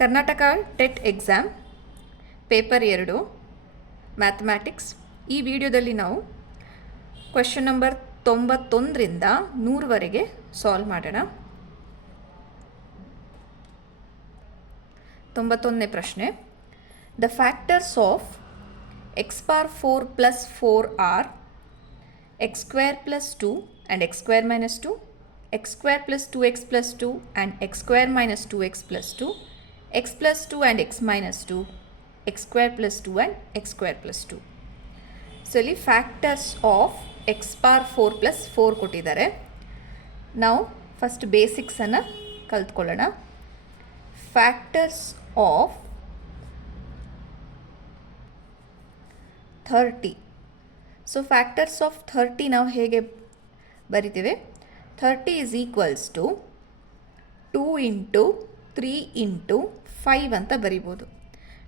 Karnataka TET exam paper 2 mathematics. ಈ ವಿಡಿಯೋದಲ್ಲಿ ನಾವು ಕ್ವೆಶ್ಚನ್ ನಂಬರ್ 91ರಿಂದ 100ವರೆಗೆ ಸಾಲ್ವ್ ಮಾಡೋಣ. 91ನೇ ಪ್ರಶ್ನೆ. The factors of x power 4 plus 4 are x square plus 2 and x square minus 2, x square plus 2x plus 2 and x square minus 2x plus 2, x plus 2 and x minus 2, x square plus 2 and x square plus 2. So, ಇಲ್ಲಿ factors of x power 4 plus 4 ಕೊಟ್ಟಿದ್ದಾರೆ. ನಾವು first ಬೇಸಿಕ್ಸನ್ನು ಕಲ್ತ್ಕೊಳ್ಳೋಣ. Factors of 30. So factors of 30 ನಾವು ಹೇಗೆ ಬರಿತೀವಿ? 30 is equals to 2 into 3 into 5 ಅಂತ ಬರಿಬೋದು.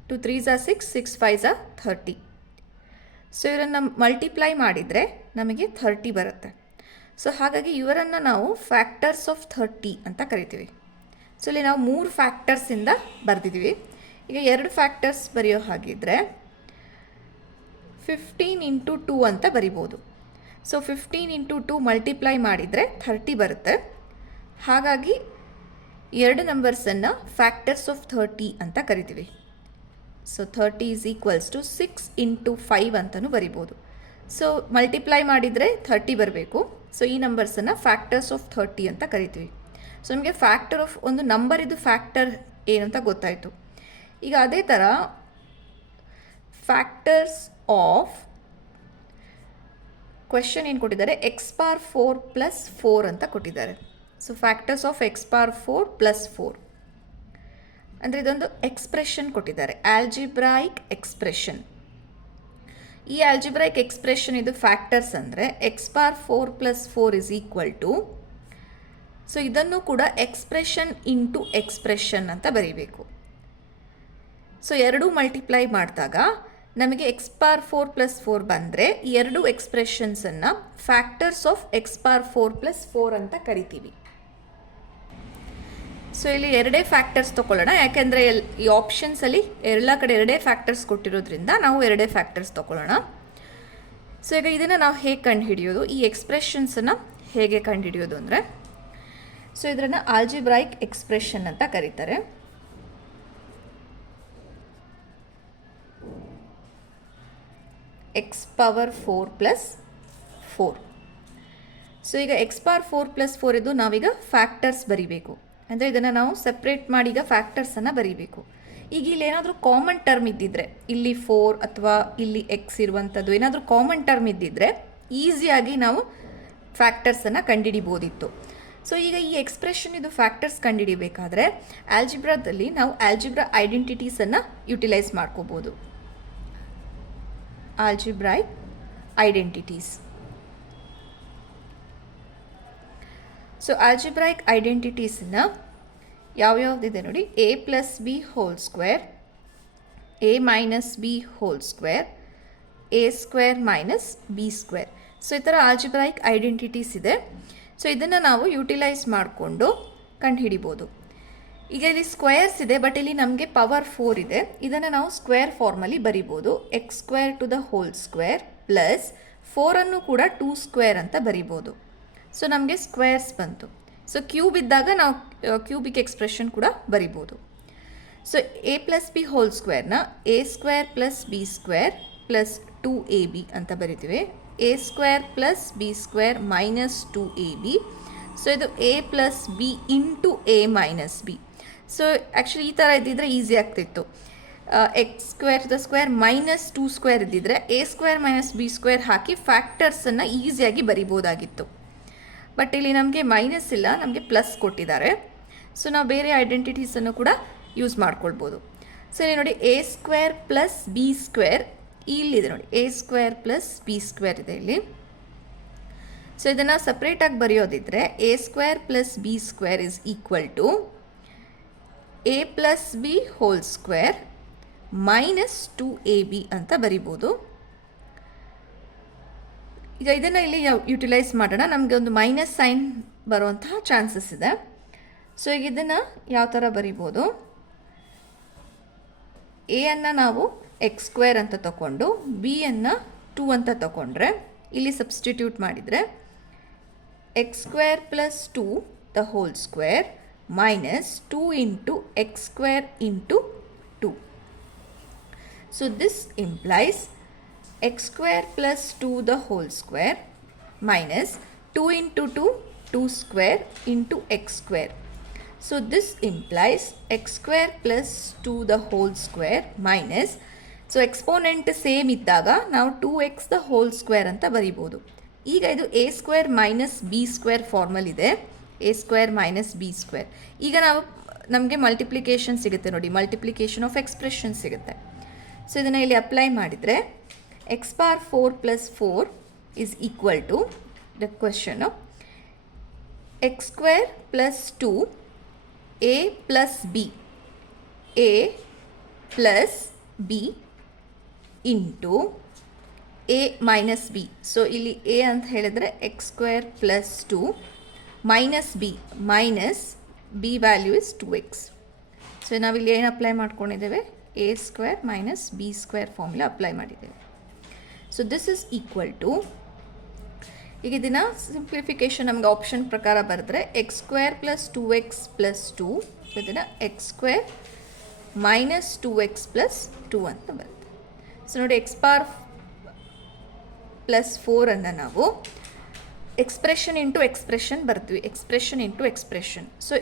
2 3s are 6, 6 5s are 30. So ಇವರನ್ನು ಮಲ್ಟಿಪ್ಲೈ ಮಾಡಿದರೆ ನಮಗೆ 30 ಬರುತ್ತೆ. ಸೊ ಹಾಗಾಗಿ ಇವರನ್ನು ನಾವು ಫ್ಯಾಕ್ಟರ್ಸ್ ಆಫ್ 30 ಅಂತ ಕರಿತೀವಿ. ಸೊ ಇಲ್ಲಿ ನಾವು 3 ಫ್ಯಾಕ್ಟರ್ಸಿಂದ ಬರೆದಿದ್ದೀವಿ. ಈಗ 2 ಫ್ಯಾಕ್ಟರ್ಸ್ ಬರೆಯೋ ಹಾಗಿದ್ರೆ 15 into 2 ಅಂತ ಬರಿಬೋದು. ಸೊ 15 into 2 ಮಲ್ಟಿಪ್ಲೈ ಮಾಡಿದರೆ 30 ಬರುತ್ತೆ. ಹಾಗಾಗಿ 2 ನಂಬರ್ಸನ್ನು ಫ್ಯಾಕ್ಟರ್ಸ್ ಆಫ್ 30 ಅಂತ ಕರಿತೀವಿ. So 30 is equals to 6 into 5 ಅಂತಲೂ ಬರಿಬೋದು. ಸೊ ಮಲ್ಟಿಪ್ಲೈ ಮಾಡಿದರೆ 30 ಬರಬೇಕು. ಸೊ ಈ ನಂಬರ್ಸನ್ನು ಫ್ಯಾಕ್ಟರ್ಸ್ ಆಫ್ 30 ಅಂತ ಕರಿತೀವಿ. ಸೊ ನಮಗೆ ಫ್ಯಾಕ್ಟರ್ ಆಫ್ ಒಂದು ನಂಬರ್ ಇದು ಫ್ಯಾಕ್ಟರ್ ಏನು ಅಂತ ಗೊತ್ತಾಯಿತು. ಈಗ ಅದೇ ಥರ ಫ್ಯಾಕ್ಟರ್ಸ್ ಆಫ್ ಕ್ವೆಶ್ಚನ್ ಏನು ಕೊಟ್ಟಿದ್ದಾರೆ? ಎಕ್ಸ್ ಪವರ್ 4 ಪ್ಲಸ್ 4 ಅಂತ ಕೊಟ್ಟಿದ್ದಾರೆ. So factors of X power 4 plus 4 ಅಂದರೆ ಇದೊಂದು ಎಕ್ಸ್ಪ್ರೆಷನ್ ಕೊಟ್ಟಿದ್ದಾರೆ, ಆಲ್ಜಿಬ್ರಾಯಿಕ್ ಎಕ್ಸ್ಪ್ರೆಷನ್. ಈ ಆಲ್ಜಿಬ್ರಾಯಿಕ್ ಎಕ್ಸ್ಪ್ರೆಷನ್ ಇದು ಫ್ಯಾಕ್ಟರ್ಸ್ ಅಂದರೆ X power 4 plus 4 is equal to, so ಇದನ್ನು ಕೂಡ ಎಕ್ಸ್ಪ್ರೆಷನ್ ಇಂಟು ಎಕ್ಸ್ಪ್ರೆಷನ್ ಅಂತ ಬರೀಬೇಕು. ಸೊ ಎರಡೂ ಮಲ್ಟಿಪ್ಲೈ ಮಾಡಿದಾಗ ನಮಗೆ ಎಕ್ಸ್ ಪವರ್ 4 ಪ್ಲಸ್ 4 ಬಂದರೆ ಈ ಎರಡು ಎಕ್ಸ್ಪ್ರೆಷನ್ಸನ್ನು factors of X power 4 plus 4 ಅಂತ ಕರಿತೀವಿ. ಸೊ ಇಲ್ಲಿ ಎರಡೇ ಫ್ಯಾಕ್ಟರ್ಸ್ ತೊಗೊಳ್ಳೋಣ, ಯಾಕೆಂದರೆ ಈ ಆಪ್ಷನ್ಸಲ್ಲಿ ಎಲ್ಲ ಕಡೆ ಎರಡೇ ಫ್ಯಾಕ್ಟರ್ಸ್ ಕೊಟ್ಟಿರೋದ್ರಿಂದ ನಾವು ಎರಡೇ ಫ್ಯಾಕ್ಟರ್ಸ್ ತೊಗೊಳ್ಳೋಣ. ಸೊ ಈಗ ಇದನ್ನು ನಾವು ಹೇಗೆ ಕಂಡುಹಿಡಿಯೋದು, ಈ ಎಕ್ಸ್ಪ್ರೆಷನ್ಸನ್ನು ಹೇಗೆ ಕಂಡುಹಿಡಿಯೋದು ಅಂದರೆ, ಸೊ ಇದನ್ನು ಆಲ್ಜಿಬ್ರಾಯಿಕ್ ಎಕ್ಸ್ಪ್ರೆಷನ್ ಅಂತ ಕರೀತಾರೆ. X power 4 plus 4. ಸೊ ಈಗ ಎಕ್ಸ್ ಪವರ್ 4 ಪ್ಲಸ್ 4 ಇದು ನಾವೀಗ ಫ್ಯಾಕ್ಟರ್ಸ್ ಬರಿಬೇಕು. ಅಂದರೆ ಇದನ್ನು ನಾವು ಸಪ್ರೇಟ್ ಮಾಡಿ ಈಗ ಫ್ಯಾಕ್ಟರ್ಸನ್ನು ಬರೀಬೇಕು. ಈಗ ಇಲ್ಲಿ ಏನಾದರೂ ಕಾಮನ್ ಟರ್ಮ್ ಇದ್ದಿದ್ರೆ, ಇಲ್ಲಿ 4 ಅಥವಾ ಇಲ್ಲಿ ಎಕ್ಸ್ ಇರುವಂಥದ್ದು ಏನಾದರೂ ಕಾಮನ್ ಟರ್ಮ್ ಇದ್ದಿದ್ರೆ ಈಸಿಯಾಗಿ ನಾವು ಫ್ಯಾಕ್ಟರ್ಸನ್ನು ಕಂಡುಹಿಡಿಬೋದಿತ್ತು. ಸೊ ಈಗ ಈ ಎಕ್ಸ್ಪ್ರೆಷನ್ ಇದು ಫ್ಯಾಕ್ಟರ್ಸ್ ಕಂಡುಹಿಡಿಬೇಕಾದ್ರೆ ಆಲ್ಜಿಬ್ರಾದಲ್ಲಿ ನಾವು ಆಲ್ಜಿಬ್ರಾ ಐಡೆಂಟಿಟೀಸನ್ನು ಯುಟಿಲೈಸ್ ಮಾಡ್ಕೋಬೋದು. algebraic identities. ಸೊ algebraic identitiesನ ಯಾವ್ಯಾವುದಿದೆ ನೋಡಿ, a plus b whole square, a minus B whole square, a square minus b square. So ಈ ಥರ algebraic ಐಡೆಂಟಿಟೀಸ್ ಇದೆ. ಸೊ ಇದನ್ನು ನಾವು ಯುಟಿಲೈಸ್ ಮಾಡಿಕೊಂಡು ಕಂಡುಹಿಡಿಬೋದು. ಈಗ ಇಲ್ಲಿ ಸ್ಕ್ವೇರ್ಸ್ ಇದೆ, ಬಟ್ ಇಲ್ಲಿ ನಮಗೆ ಪವರ್ 4 ಇದೆ. ಇದನ್ನು ನಾವು ಸ್ಕ್ವೇರ್ ಫಾರ್ಮಲ್ಲಿ ಬರಿಬೋದು. X square to the whole square plus 4ಅನ್ನು ಕೂಡ 2 ಸ್ಕ್ವೇರ್ ಅಂತ ಬರಿಬೋದು. ಸೊ ನಮಗೆ ಸ್ಕ್ವೇರ್ಸ್ ಬಂತು. ಸೊ ಕ್ಯೂಬ್ ಇದ್ದಾಗ ನಾವು ಕ್ಯೂಬಿಕ್ ಎಕ್ಸ್ಪ್ರೆಷನ್ ಕೂಡ ಬರಿಬೋದು. So a plus b whole ಸ್ಕ್ವೇರ್ನ a square plus b square plus 2ab ಅಂತ ಬರಿತೀವಿ. A square plus b square minus 2ab. So ಇದು a plus b into a minus b. So actually ಈ ಥರ ಇದ್ದಿದ್ರೆ easy ಆಗ್ತಿತ್ತು. X square to the square minus 2 square ಇದ್ದಿದ್ರೆ a square minus b square ಹಾಕಿ ಫ್ಯಾಕ್ಟರ್ಸನ್ನು ಈಸಿಯಾಗಿ ಬರಿಬೋದಾಗಿತ್ತು. ಬಟ್ ಇಲ್ಲಿ ನಮಗೆ ಮೈನಸ್ ಇಲ್ಲ, ನಮಗೆ ಪ್ಲಸ್ ಕೊಟ್ಟಿದ್ದಾರೆ. ಸೊ ನಾವು ಬೇರೆ ಐಡೆಂಟಿಟೀಸನ್ನು ಕೂಡ ಯೂಸ್ ಮಾಡ್ಕೊಳ್ಬೋದು. ಸೊ ಇಲ್ಲಿ ನೋಡಿ, a square plus b square ಇಲ್ಲಿದೆ ನೋಡಿ, a square plus b square ಇದೆ ಇಲ್ಲಿ. ಸೊ ಇದನ್ನು ಸಪ್ರೇಟಾಗಿ ಬರೆಯೋದಿದ್ರೆ a square plus b square is equal to a plus b whole square minus 2ab ಅಂತ ಬರಿಬೋದು. ಈಗ ಇದನ್ನು ಇಲ್ಲಿ ಯುಟಿಲೈಸ್ ಮಾಡೋಣ. ನಮಗೆ ಒಂದು ಮೈನಸ್ ಸೈನ್ ಬರುವಂತಹ ಚಾನ್ಸಸ್ ಇದೆ. ಸೊ ಈಗ ಇದನ್ನು ಯಾವ ಥರ ಬರಿಬೋದು? ಎಯನ್ನು ನಾವು ಎಕ್ಸ್ ಸ್ಕ್ವೇರ್ ಅಂತ ತಗೊಂಡು ಬಿಯನ್ನು 2 ಅಂತ ತಗೊಂಡ್ರೆ ಇಲ್ಲಿ ಸಬ್ಸ್ಟಿಟ್ಯೂಟ್ ಮಾಡಿದರೆ X square plus 2 the whole square minus 2 into X square into 2. So this implies x square plus 2 the whole square minus 2 into 2, 2 square into x square. So this implies x square plus 2 the whole square minus, so exponent same ಇದ್ದಾಗ ನಾವು 2x the whole square ಅಂತ ಬರಿಬೋದು. ಈಗ ಇದು a square minus b square formal ಇದೆ, a square minus b square. ಈಗ ನಮಗೆ multiplication ಸಿಗುತ್ತೆ ನೋಡಿ, ಮಲ್ಟಿಪ್ಲಿಕೇಶನ್ ಆಫ್ ಎಕ್ಸ್ಪ್ರೆಷನ್ ಸಿಗುತ್ತೆ. ಸೊ ಇದನ್ನು ಇಲ್ಲಿ ಅಪ್ಲೈ ಮಾಡಿದರೆ x power 4 plus 4 is equal to the question of x square plus 2 a plus b, a plus b into a minus b. So ಇಲ್ಲಿ a ಅಂತ ಹೇಳಿದ್ರೆ x square plus 2 minus b, minus b value is 2x. So ನಾವಿಲ್ಲಿ ಏನು apply ಮಾಡ್ಕೊಂಡಿದ್ದೇವೆ, a square minus b square formula apply ಮಾಡಿದ್ದೇವೆ. So this is equal to, ಈಗ ಇದನ್ನು simplification ನಮಗೆ ಆಪ್ಷನ್ ಪ್ರಕಾರ ಬರೆದ್ರೆ X square plus 2x plus 2, ಇದನ್ನು X square minus 2x plus 2 ಅಂತ ಬರುತ್ತೆ. ಸೊ ನೋಡಿ ಎಕ್ಸ್ ಪವರ್ ಪ್ಲಸ್ 4 ಅನ್ನು ನಾವು ಎಕ್ಸ್ಪ್ರೆಷನ್ ಇಂಟು ಎಕ್ಸ್ಪ್ರೆಷನ್ ಬರ್ತೀವಿ, ಎಕ್ಸ್ಪ್ರೆಷನ್ ಇಂಟು ಎಕ್ಸ್ಪ್ರೆಷನ್. ಸೊ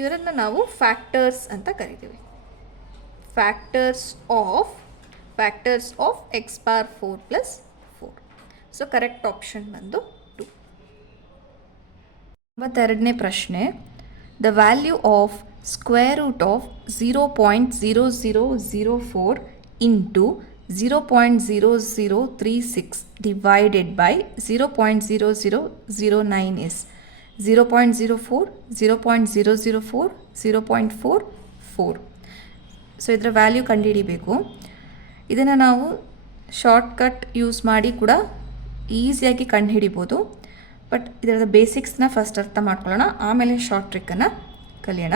ಇವರನ್ನು ನಾವು ಫ್ಯಾಕ್ಟರ್ಸ್ ಅಂತ ಕರಿತೀವಿ, factors of x power 4 plus 4. So correct option ಬಂದು 2. ಮತ್ತೆರಡನೇ ಪ್ರಶ್ನೆ, the value of square root of 0.0004 into 0.0036 divided by 0.0009 is 0.04, 0.004, 0.44. So ಇದರ ವ್ಯಾಲ್ಯೂ ಕಂಡುಹಿಡಿಬೇಕು. ಇದನ್ನು ನಾವು ಶಾರ್ಟ್ಕಟ್ ಯೂಸ್ ಮಾಡಿ ಕೂಡ ಈಸಿಯಾಗಿ ಕಂಡುಹಿಡಿಬೋದು, ಬಟ್ ಇದರ ಬೇಸಿಕ್ಸ್ನ ಫಸ್ಟ್ ಅರ್ಥ ಮಾಡ್ಕೊಳ್ಳೋಣ, ಆಮೇಲೆ ಶಾರ್ಟ್ ಟ್ರಿಕ್ಕನ್ನು ಕಲಿಯೋಣ.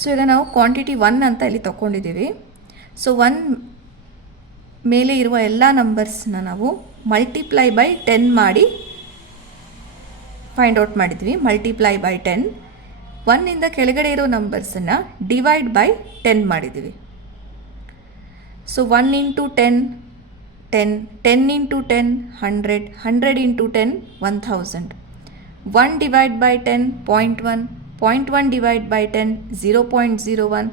ಸೊ ಈಗ ನಾವು ಕ್ವಾಂಟಿಟಿ 1 ಅಂತ ಇಲ್ಲಿ ತಗೊಂಡಿದ್ದೀವಿ. ಸೊ 1 ಮೇಲೆ ಇರುವ ಎಲ್ಲ ನಂಬರ್ಸ್ನ ನಾವು ಮಲ್ಟಿಪ್ಲೈ ಬೈ 10 ಮಾಡಿ ಫೈಂಡ್ ಔಟ್ ಮಾಡಿದ್ವಿ, ಮಲ್ಟಿಪ್ಲೈ ಬೈ 10. 1ಇಂದ ಕೆಳಗಡೆ ಇರೋ ನಂಬರ್ಸನ್ನು ಡಿವೈಡ್ ಬೈ 10 ಮಾಡಿದ್ದೀವಿ. So 1 into 10, 10, 10 into 10, 100, 100 into 10, 1000. 1 divide by 10, 0.1, 0.1 divide by 10, 0.01,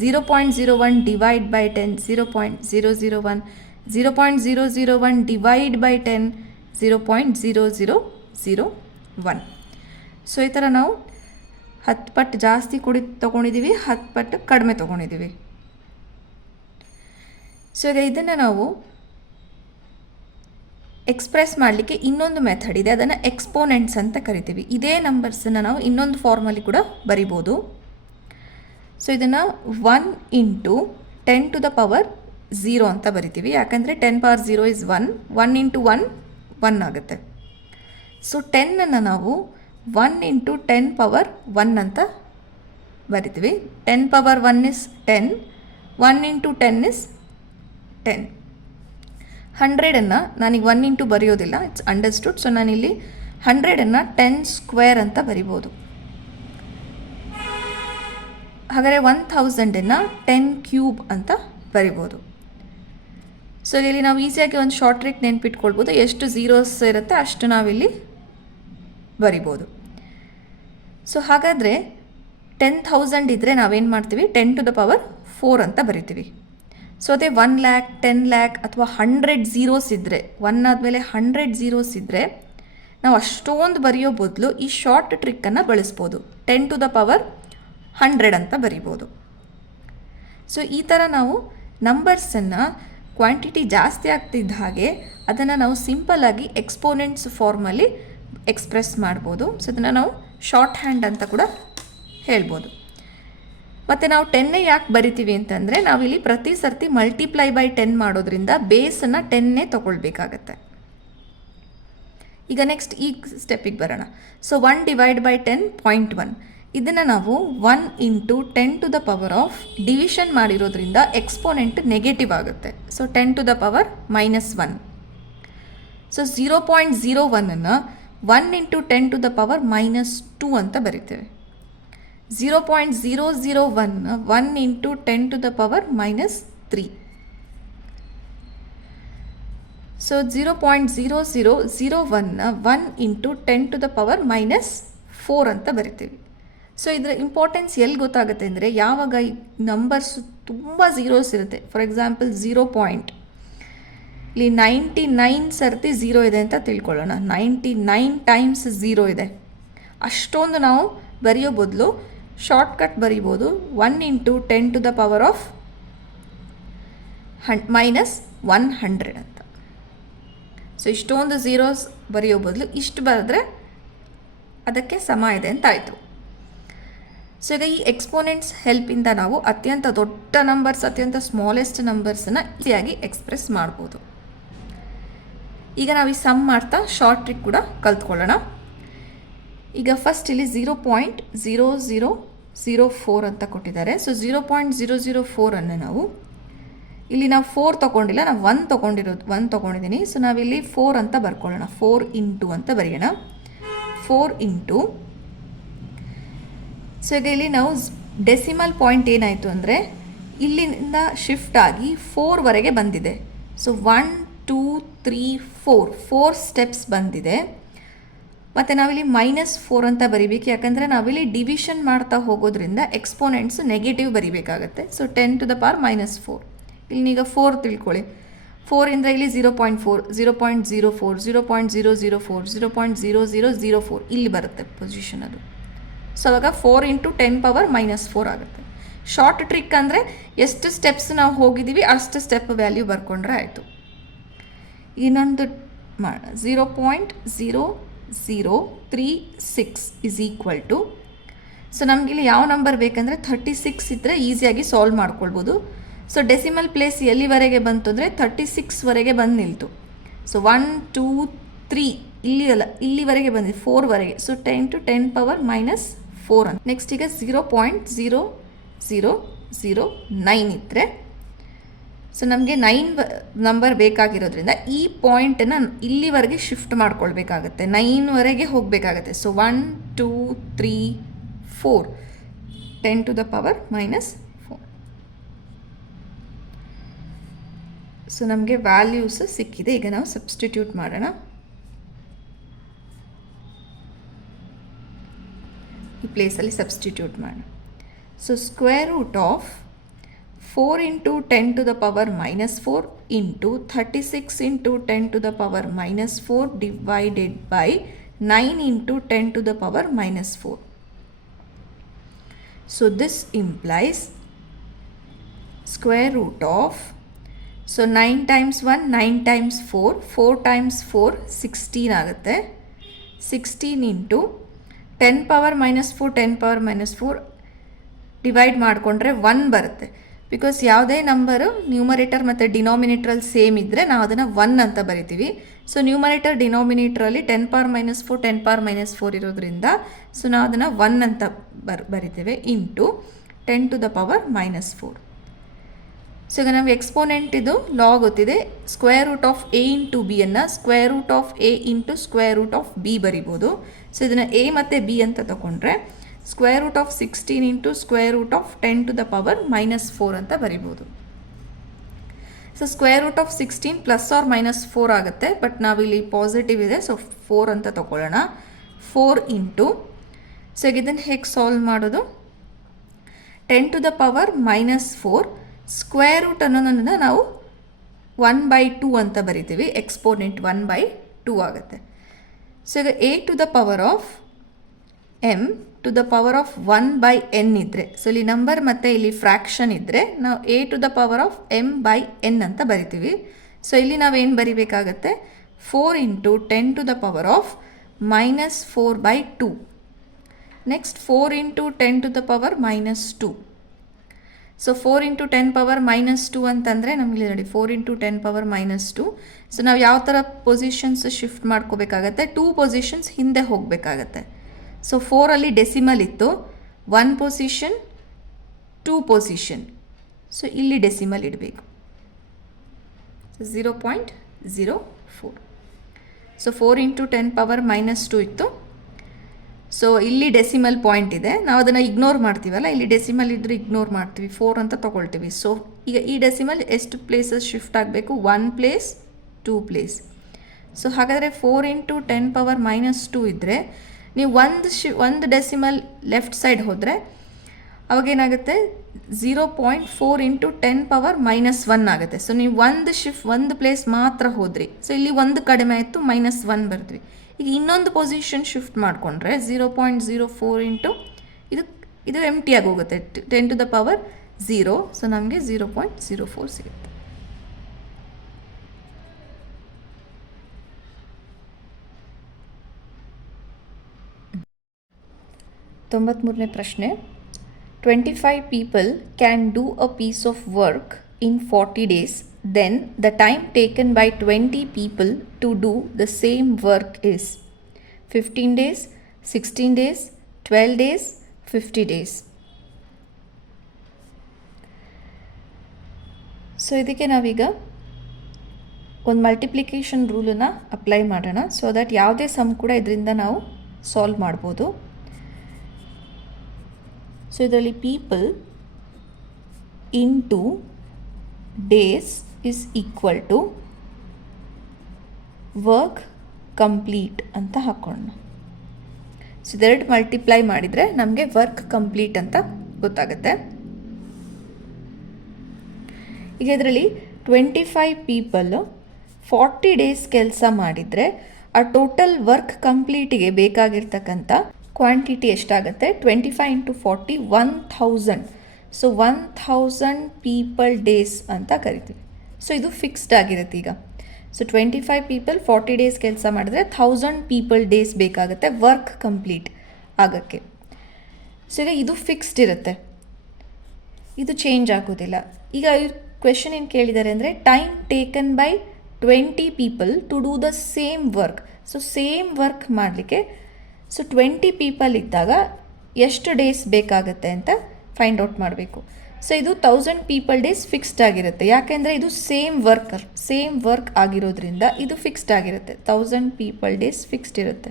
0.01 divide by 10, 0.001, 0.001 divide by 10, 0.0001. So ಈ ಥರ ನಾವು 10 ಪಟ್ಟು ಜಾಸ್ತಿ ತೊಗೊಂಡಿದ್ದೀವಿ, 10 ಪಟ್ಟು ಕಡಿಮೆ ತೊಗೊಂಡಿದ್ದೀವಿ. ಸೊ ಈಗ ಇದನ್ನು ನಾವು ಎಕ್ಸ್ಪ್ರೆಸ್ ಮಾಡಲಿಕ್ಕೆ ಇನ್ನೊಂದು ಮೆಥಡ್ ಇದೆ, ಅದನ್ನು ಎಕ್ಸ್ಪೋನೆಂಟ್ಸ್ ಅಂತ ಕರಿತೀವಿ. ಇದೇ ನಂಬರ್ಸನ್ನು ನಾವು ಇನ್ನೊಂದು ಫಾರ್ಮಲ್ಲಿ ಕೂಡ ಬರಿಬೋದು. ಸೊ ಇದನ್ನು 1 ಇಂಟು 10 ಟು ದ ಪವರ್ 0 ಅಂತ ಬರಿತೀವಿ, ಯಾಕಂದರೆ 10 ಪವರ್ 0 ಇಸ್ 1, 1 ಇಂಟು 1 1 ಆಗುತ್ತೆ. ಸೊ 10ಅನ್ನು ನಾವು 1 ಇಂಟು 10 ಪವರ್ 1 ಅಂತ ಬರಿತೀವಿ. 10 ಪವರ್ 1 ಇಸ್ 10, 1 ಇಂಟು 10 ಇಸ್ 10. 100ಅನ್ನು ನಾನೀಗ 1 ಇಂಟು ಬರೆಯೋದಿಲ್ಲ, ಇಟ್ಸ್ ಅಂಡರ್ಸ್ಟುಡ್. ಸೊ ನಾನಿಲ್ಲಿ 100ಅನ್ನು 10 ಸ್ಕ್ವೇರ್ ಅಂತ ಬರಿಬೋದು. ಹಾಗಾದರೆ 1000ಅನ್ನು 10 ಕ್ಯೂಬ್ ಅಂತ ಬರಿಬೋದು. ಸೊ ಇಲ್ಲಿ ನಾವು ಈಸಿಯಾಗಿ ಒಂದು ಶಾರ್ಟ್ ಟ್ರಿಕ್ ನೆನ್ಪಿಟ್ಕೊಳ್ಬೋದು, ಎಷ್ಟು ಝೀರೋಸ್ ಇರುತ್ತೆ ಅಷ್ಟು ನಾವಿಲ್ಲಿ ಬರಿಬೋದು. ಸೊ ಹಾಗಾದರೆ 10,000 ಇದ್ದರೆ ನಾವೇನು ಮಾಡ್ತೀವಿ, 10 ಟು ದ ಪವರ್ 4 ಅಂತ ಬರಿತೀವಿ. ಸೊ ಅದೇ 1 lakh, 10 lakh ಅಥವಾ 100 ಝೀರೋಸ್ ಇದ್ದರೆ, 1 ಆದಮೇಲೆ 100 ಝೀರೋಸ್ ಇದ್ದರೆ ನಾವು ಅಷ್ಟೊಂದು ಬರೆಯೋ ಬದಲು ಈ ಶಾರ್ಟ್ ಟ್ರಿಕ್ಕನ್ನು ಬಳಸ್ಬೋದು, 10 ಟು ದ ಪವರ್ 100 ಅಂತ ಬರಿಬೋದು. ಸೊ ಈ ಥರ ನಾವು ನಂಬರ್ಸನ್ನು ಕ್ವಾಂಟಿಟಿ ಜಾಸ್ತಿ ಆಗ್ತಿದ್ದ ಹಾಗೆ ಅದನ್ನು ನಾವು ಸಿಂಪಲ್ಲಾಗಿ ಎಕ್ಸ್ಪೋನೆಂಟ್ಸ್ ಫಾರ್ಮಲ್ಲಿ ಎಕ್ಸ್ಪ್ರೆಸ್ ಮಾಡ್ಬೋದು. ಸೊ ಇದನ್ನು ನಾವು ಶಾರ್ಟ್ ಹ್ಯಾಂಡ್ ಅಂತ ಕೂಡ ಹೇಳ್ಬೋದು. ಮತ್ತು ನಾವು 10 ಯಾಕೆ ಬರಿತೀವಿ ಅಂತಂದರೆ, ನಾವಿಲ್ಲಿ ಪ್ರತಿ ಸರ್ತಿ ಮಲ್ಟಿಪ್ಲೈ ಬೈ 10 ಮಾಡೋದ್ರಿಂದ ಬೇಸನ್ನು 10 ತೊಗೊಳ್ಬೇಕಾಗತ್ತೆ. ಈಗ ನೆಕ್ಸ್ಟ್ ಈ ಸ್ಟೆಪ್ಪಿಗೆ ಬರೋಣ. So 1 divide by 10, 0.1. ಇದನ್ನು ನಾವು 1 into 10 to the power of division ಮಾಡಿರೋದ್ರಿಂದ ಎಕ್ಸ್ಪೋನೆಂಟ್ ನೆಗೆಟಿವ್ ಆಗುತ್ತೆ. So 10 to the power -1. So 0.01ಅನ್ನು 1 ಇಂಟು 10 ಟು ದ ಪವರ್ -2 ಅಂತ ಬರಿತೇವೆ. 0.001 1 into 10 to the power -3. So 0.0001 1 into 10 to the power -4 ಅಂತ ಬರಿತೀವಿ. ಸೊ ಇದರ ಇಂಪಾರ್ಟೆನ್ಸ್ ಎಲ್ಲಿ ಗೊತ್ತಾಗುತ್ತೆ ಅಂದರೆ ಯಾವಾಗ ಈ ನಂಬರ್ಸ್ ತುಂಬ ಝೀರೋಸ್ ಇರುತ್ತೆ. ಫಾರ್ ಎಕ್ಸಾಂಪಲ್ 0 ಪಾಯಿಂಟ್ ಇಲ್ಲಿ 99 ಸರ್ತಿ 0 ಇದೆ ಅಂತ ತಿಳ್ಕೊಳ್ಳೋಣ. 99 ಟೈಮ್ಸ್ 0 ಇದೆ. ಅಷ್ಟೊಂದು ನಾವು ಬರೆಯೋ ಬದಲು ಶಾರ್ಟ್ಕಟ್ ಬರಿಬೋದು 1 into 10 to the power of -100 ಅಂತ. ಸೊ ಇಷ್ಟೊಂದು ಝೀರೋಸ್ ಬರೆಯೋ ಬದಲು ಇಷ್ಟು ಬರೆದ್ರೆ ಅದಕ್ಕೆ ಸಮ ಇದೆ ಅಂತ ಆಯಿತು. ಸೊ ಈಗ ಈ ಎಕ್ಸ್ಪೋನೆಂಟ್ಸ್ ಹೆಲ್ಪಿಂದ ನಾವು ಅತ್ಯಂತ ದೊಡ್ಡ ನಂಬರ್ಸ್, ಅತ್ಯಂತ ಸ್ಮಾಲೆಸ್ಟ್ ನಂಬರ್ಸನ್ನು ಈಸಿಯಾಗಿ ಎಕ್ಸ್ಪ್ರೆಸ್ ಮಾಡ್ಬೋದು. ಈಗ ನಾವು ಈ ಸಮ್ ಮಾಡ್ತಾ ಶಾರ್ಟ್ ಟ್ರಿಕ್ ಕೂಡ ಕಲ್ತ್ಕೊಳ್ಳೋಣ. ಈಗ ಫಸ್ಟ್ ಇಲ್ಲಿ 0.0004 ಅಂತ ಕೊಟ್ಟಿದ್ದಾರೆ. ಸೊ 0.004 ನಾವು ಇಲ್ಲಿ 4 ತೊಗೊಂಡಿಲ್ಲ, ನಾವು 1 ತೊಗೊಂಡಿದ್ದೀನಿ. ಸೊ ನಾವಿಲ್ಲಿ 4 ಅಂತ ಬರ್ಕೊಳ್ಳೋಣ. 4 ಇಂಟು ಅಂತ ಬರೆಯೋಣ. 4 ಇಂಟು, ಸೊ ಈಗ ಇಲ್ಲಿ ನಾವು ಡೆಸಿಮಲ್ ಪಾಯಿಂಟ್ ಏನಾಯಿತು ಅಂದರೆ ಇಲ್ಲಿಂದ ಶಿಫ್ಟ್ ಆಗಿ 4ವರೆಗೆ ಬಂದಿದೆ. ಸೊ 1 2 3 4 ಸ್ಟೆಪ್ಸ್ ಬಂದಿದೆ. ಮತ್ತು ನಾವಿಲ್ಲಿ -4 ಅಂತ ಬರಿಬೇಕು, ಯಾಕಂದರೆ ನಾವಿಲ್ಲಿ ಡಿವಿಷನ್ ಮಾಡ್ತಾ ಹೋಗೋದ್ರಿಂದ ಎಕ್ಸ್ಪೋನೆಂಟ್ಸ್ ನೆಗೆಟಿವ್ ಬರಿಬೇಕಾಗತ್ತೆ. So 10 to the power -4. ಇಲ್ಲಿ ಈಗ 4 ತಿಳ್ಕೊಳ್ಳಿ. 4 ಇಂದ ಇಲ್ಲಿ 0.4 0.04 0.004 0.0004 ಇಲ್ಲಿ ಬರುತ್ತೆ ಪೊಸಿಷನ್ ಅದು. ಸೊ ಅವಾಗ 4 ಇಂಟು 10 ಪವರ್ -4 ಆಗುತ್ತೆ. ಶಾರ್ಟ್ ಟ್ರಿಕ್ ಅಂದರೆ ಎಷ್ಟು ಸ್ಟೆಪ್ಸ್ ನಾವು ಹೋಗಿದ್ದೀವಿ ಅಷ್ಟು ಸ್ಟೆಪ್ ವ್ಯಾಲ್ಯೂ ಬರ್ಕೊಂಡ್ರೆ ಆಯಿತು. ಇನ್ನೊಂದು ಮಾಡೋಣ. 0.0036 ಇಸ್ ಈಕ್ವಲ್ ಟು, ಸೊ ನಮಗಿಲ್ಲಿ ಯಾವ ನಂಬರ್ ಬೇಕಂದರೆ 36 ಇದ್ದರೆ ಈಸಿಯಾಗಿ ಸಾಲ್ವ್ ಮಾಡ್ಕೊಳ್ಬೋದು. ಸೊ ಡೆಸಿಮಲ್ ಪ್ಲೇಸ್ ಎಲ್ಲಿವರೆಗೆ ಬಂತು ಅಂದರೆ 36ವರೆಗೆ ಬಂದು ನಿಲ್ತು. ಸೊ 1 2 3 ಇಲ್ಲಿ ಅಲ್ಲ, ಇಲ್ಲಿವರೆಗೆ ಬಂದಿದೆ 4ವರೆಗೆ. ಸೊ 10 ಟು 10 ಪವರ್ -4 ಅಂತ. ನೆಕ್ಸ್ಟ್ ಈಗ 0.0009 ಇದ್ದರೆ, ಸೊ ನಮಗೆ 9 ನಂಬರ್ ಬೇಕಾಗಿರೋದ್ರಿಂದ ಈ ಪಾಯಿಂಟನ್ನು ಇಲ್ಲಿವರೆಗೆ ಶಿಫ್ಟ್ ಮಾಡ್ಕೊಳ್ಬೇಕಾಗತ್ತೆ, 9ವರೆಗೆ ಹೋಗಬೇಕಾಗತ್ತೆ. So 1 2 3 4 10 to the power -4. So ನಮಗೆ ವ್ಯಾಲ್ಯೂಸ್ ಸಿಕ್ಕಿದೆ. ಈಗ ನಾವು ಸಬ್ಸ್ಟಿಟ್ಯೂಟ್ ಮಾಡೋಣ. ಈ ಪ್ಲೇಸಲ್ಲಿ ಸಬ್ಸ್ಟಿಟ್ಯೂಟ್ ಮಾಡೋಣ. So square root of 4 into 10 to the power -4 into 36 into 10 to the power -4 divided by 9 into 10 to the power -4. So this implies square root of, so 9 times 1 9 times 4 4 times 4 16 ಆಗುತ್ತೆ. 16 into 10 power -4 10 power -4 divide ಮಾಡಿಕೊಂಡ್ರೆ 1 ಬರುತ್ತೆ. Because ಯಾವುದೇ number numerator ಮತ್ತು ಡಿನಾಮಿನೇಟ್ರಲ್ಲಿ same ಇದ್ದರೆ ನಾವು ಅದನ್ನು 1 ಅಂತ ಬರಿತೀವಿ. ಸೊ ನ್ಯೂಮರೇಟರ್ ಡಿನಾಮಿನೇಟ್ರಲ್ಲಿ 10 ಪವರ್ -4 10 ಪವರ್ -4 ಇರೋದ್ರಿಂದ ಸೊ ನಾವು ಅದನ್ನು 1 ಅಂತ ಬರಿತೇವೆ into 10 to the power -4. So ಈಗ ನಮಗೆ ಎಕ್ಸ್ಪೋನೆಂಟ್ ಇದು ಲಾಗ್ ಗೊತ್ತಿದೆ. Square root of a into b ಅನ್ನು square root of a into square root of b ಬರಿಬೋದು. ಸೊ ಇದನ್ನು a ಮತ್ತು b ಅಂತ ತಗೊಂಡ್ರೆ square root of 16 into square root of 10 to the power -4 ಅಂತ ಬರಿಬೋದು. So square root of 16 plus or -4 ಆಗುತ್ತೆ, but ನಾವಿಲ್ಲಿ ಪಾಸಿಟಿವ್ ಇದೆ ಸೊ 4 ಅಂತ ತಗೊಳ್ಳೋಣ. 4 ಇಂಟು, ಸೊ ಈಗ ಇದನ್ನು ಹೇಗೆ ಸಾಲ್ವ್ ಮಾಡೋದು, 10 to the power -4 square root ಅನ್ನೋದನ್ನು ನಾವು 1/2 ಅಂತ ಬರಿತೀವಿ. ಎಕ್ಸ್ಪೋನೆಂಟ್ 1/2 ಆಗುತ್ತೆ. ಸೊ ಈಗ a to the power of m to the power of 1/n ಇದ್ದರೆ, ಸೊ ಇಲ್ಲಿ ನಂಬರ್ ಮತ್ತು ಇಲ್ಲಿ ಫ್ರ್ಯಾಕ್ಷನ್ ಇದ್ದರೆ ನಾವು a to the power of m/n ಅಂತ ಬರಿತೀವಿ. ಸೊ ಇಲ್ಲಿ ನಾವೇನು ಬರಿಬೇಕಾಗತ್ತೆ, 4 into 10 to the power of -4/2. Next 4 into 10 to the power -2. So 4 into 10 power -2 ಅಂತಂದರೆ ನಮಗೆ ನೋಡಿ 4 ಇಂಟು 10 ಪವರ್ -2. ಸೊ ನಾವು ಯಾವ ಥರ ಪೊಸಿಷನ್ಸ್ ಶಿಫ್ಟ್ ಮಾಡ್ಕೋಬೇಕಾಗತ್ತೆ, 2 ಪೊಸಿಷನ್ಸ್ ಹಿಂದೆ ಹೋಗಬೇಕಾಗತ್ತೆ. ಸೊ 4ಅಲ್ಲಿ ಡೆಸಿಮಲ್ ಇತ್ತು, 1 ಪೊಸಿಷನ್ 2 ಪೊಸಿಷನ್. ಸೊ ಇಲ್ಲಿ ಡೆಸಿಮಲ್ ಇಡಬೇಕು. 0.04. ಸೊ 4 × 10⁻⁻2 ಇತ್ತು. ಸೊ ಇಲ್ಲಿ ಡೆಸಿಮಲ್ ಪಾಯಿಂಟ್ ಇದೆ, ನಾವು ಅದನ್ನು ಇಗ್ನೋರ್ ಮಾಡ್ತೀವಲ್ಲ, ಇಲ್ಲಿ ಡೆಸಿಮಲ್ ಇದ್ದರೆ ಇಗ್ನೋರ್ ಮಾಡ್ತೀವಿ, 4 ಅಂತ ತೊಗೊಳ್ತೀವಿ. ಸೊ ಈಗ ಈ ಡೆಸಿಮಲ್ ಎಷ್ಟು ಪ್ಲೇಸಸ್ ಶಿಫ್ಟ್ ಆಗಬೇಕು? 1 ಪ್ಲೇಸ್ 2 ಪ್ಲೇಸ್. ಸೊ ಹಾಗಾದರೆ 4 × 10⁻⁻2 ಇದ್ದರೆ ನೀವು ಒಂದು ಡೆಸಿಮಲ್ ಲೆಫ್ಟ್ ಸೈಡ್ ಹೋದರೆ ಅವಾಗೇನಾಗುತ್ತೆ? 0.4 × 10⁻⁻1 ಆಗುತ್ತೆ. ಸೊ ನೀವು ಒಂದು ಪ್ಲೇಸ್ ಮಾತ್ರ ಹೋದ್ರಿ, ಸೊ ಇಲ್ಲಿ ಒಂದು ಕಡಿಮೆ ಆಯಿತು, -1 ಬರ್ದ್ವಿ. ಈಗ ಇನ್ನೊಂದು ಪೊಸಿಷನ್ ಶಿಫ್ಟ್ ಮಾಡಿಕೊಂಡ್ರೆ 0.04 ಇದು ಎಂಟಿ ಆಗಿ ಹೋಗುತ್ತೆ, 10⁻0. ಸೊ ನಮಗೆ 0.04 ಸಿಗುತ್ತೆ. ತೊಂಬತ್ಮೂರನೇ ಪ್ರಶ್ನೆ. 25 people can do a piece of work in 40 days. Then the time taken by 20 people to do the same work is 15 days, 16 days, 12 days, 50 days. So ಇದಕ್ಕೆ ನಾವೀಗ ಒಂದು ಮಲ್ಟಿಪ್ಲಿಕೇಶನ್ ರೂಲನ್ನು ಅಪ್ಲೈ ಮಾಡೋಣ, ಸೊ ದಟ್ ಯಾವುದೇ sum ಕೂಡ ಇದರಿಂದ ನಾವು solve ಮಾಡ್ಬೋದು. ಸೊ ಇದರಲ್ಲಿ people into days is equal to work complete ಅಂತ ಹಾಕೋಣ. ಸೊ ಇದೆರಡು ಮಲ್ಟಿಪ್ಲೈ ಮಾಡಿದರೆ ನಮಗೆ ವರ್ಕ್ ಕಂಪ್ಲೀಟ್ ಅಂತ ಗೊತ್ತಾಗುತ್ತೆ. ಈಗ ಇದರಲ್ಲಿ 25 ಪೀಪಲ್ಲು 40 ಡೇಸ್ ಕೆಲಸ ಮಾಡಿದರೆ ಆ ಟೋಟಲ್ ವರ್ಕ್ ಕಂಪ್ಲೀಟಿಗೆ ಬೇಕಾಗಿರ್ತಕ್ಕಂಥ ಕ್ವಾಂಟಿಟಿ ಎಷ್ಟಾಗುತ್ತೆ? 25 × 40 1000. ಸೊ 1000 ಪೀಪಲ್ ಡೇಸ್ ಅಂತ ಕರಿತೀವಿ. ಸೊ ಇದು ಫಿಕ್ಸ್ಡ್ ಆಗಿರುತ್ತೆ ಈಗ. ಸೊ 25 ಪೀಪಲ್ 40 ಡೇಸ್ ಕೆಲಸ ಮಾಡಿದ್ರೆ 1000 ಪೀಪಲ್ ಡೇಸ್ ಬೇಕಾಗುತ್ತೆ ವರ್ಕ್ ಕಂಪ್ಲೀಟ್ ಆಗೋಕ್ಕೆ. ಸೊ ಈಗ ಇದು ಫಿಕ್ಸ್ಡ್ ಇರುತ್ತೆ, ಇದು ಚೇಂಜ್ ಆಗೋದಿಲ್ಲ. ಈಗ ಕ್ವೆಶನ್ ಏನು ಕೇಳಿದ್ದಾರೆ ಅಂದರೆ time taken by 20 people to do the same work. So same work ಮಾಡಲಿಕ್ಕೆ ಸೊ 20 ಪೀಪಲ್ ಇದ್ದಾಗ ಎಷ್ಟು ಡೇಸ್ ಬೇಕಾಗುತ್ತೆ ಅಂತ ಫೈಂಡ್ ಔಟ್ ಮಾಡಬೇಕು. ಸೊ ಇದು 1000 ಪೀಪಲ್ ಡೇಸ್ ಫಿಕ್ಸ್ಡ್ ಆಗಿರುತ್ತೆ, ಯಾಕೆಂದರೆ ಇದು ಸೇಮ್ ವರ್ಕ್ ಆಗಿರೋದ್ರಿಂದ ಇದು ಫಿಕ್ಸ್ಡ್ ಆಗಿರುತ್ತೆ. 1000 ಪೀಪಲ್ ಡೇಸ್ ಫಿಕ್ಸ್ಡ್ ಇರುತ್ತೆ.